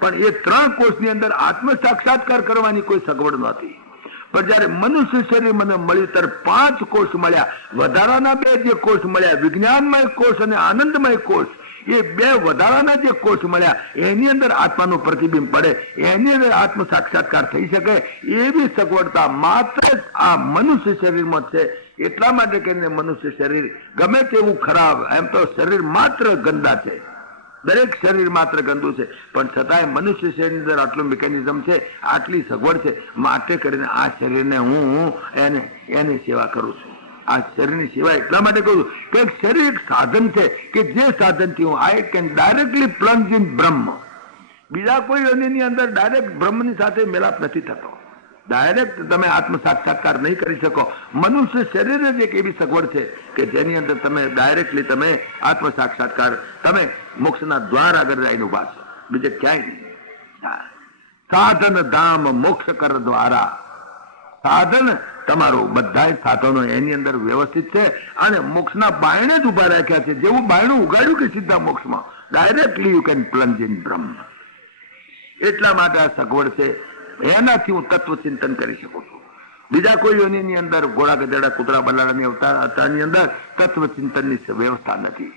પણ એ 3 કોષની અંદર આત્મ સાક્ષાત્કાર કરવાની કોઈ સગવડ નહોતી. પણ જયારે મનુષ્ય શરીર મને મળ્યું ત્યારે 5 કોષ મળ્યા. વધારાના 2 જે કોષ મળ્યા, વિજ્ઞાનમય કોષ અને આનંદમય કોષ, એ 2 વધારાના જે કોષ મળ્યા એની અંદર આત્માનું પ્રતિબિંબ પડે, એની અંદર આત્મ સાક્ષાત્કાર થઈ શકે એવી સગવડતા માત્ર આ મનુષ્ય શરીરમાં છે. એટલા માટે કરીને મનુષ્ય શરીર ગમે તેવું ખરાબ, એમ તો શરીર માત્ર ગંદા છે, દરેક શરીર માત્ર ગંદુ છે, પણ છતાંય મનુષ્ય શરીરની અંદર આટલું મિકેનિઝમ છે, આટલી સગવડ છે. માટે કરીને આ શરીરને હું એની સેવા કરું છું. આ શરીરની સેવા એટલા માટે કરું કે શરીર એક સાધન છે કે જે સાધનથી હું આઈ કેન ડાયરેક્ટલી પ્લંજ ઇન બ્રહ્મ. બીજા કોઈ યોનિની અંદર ડાયરેક્ટ બ્રહ્મની સાથે મેલાપ નથી થતો, ડાયરેક્ટ તમે આત્મ સાક્ષાત્કાર નહીં કરી શકો. મનુષ્ય શરીર જ એક એવી સગવડ છે કે જેની અંદર તમે ડાયરેક્ટલી તમે આત્મ સાક્ષાત્કાર, તમે મોક્ષના દ્વાર આગળ જઈને ઉભા છો, બીજે ક્યાંય નહીં. સાધન ધામ મોક્ષ કર દ્વારા. સાધન તમારું બધા સાધનો એની અંદર વ્યવસ્થિત છે અને મોક્ષના બાયણે જ ઉભા રાખ્યા છે. જેવું બાયણું ઉગાડ્યું કે સીધા મોક્ષમાં, ડાયરેક્ટલી યુ કેન પ્લંજ ઇન બ્રહ્મ. એટલા માટે આ સગવડ છે, એનાથી હું તત્વ ચિંતન કરી શકું છું. બીજા કોઈ યોનિની અંદર ઘોડા ગધેડા કૂતરા બલાડાની અવતારની અંદર તત્વ ચિંતનની વ્યવસ્થા નથી.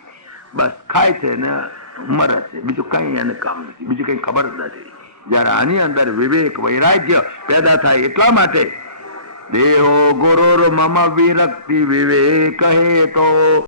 બસ ખાય છે ને મરે છે, બીજું કઈ એને કામ નથી, બીજું કઈ ખબર જ નથી. જયારે આની અંદર વિવેક વૈરાગ્ય પેદા થાય એટલા માટે દેહો ગુરુર મમ વિરક્તિ વિવેક હે તો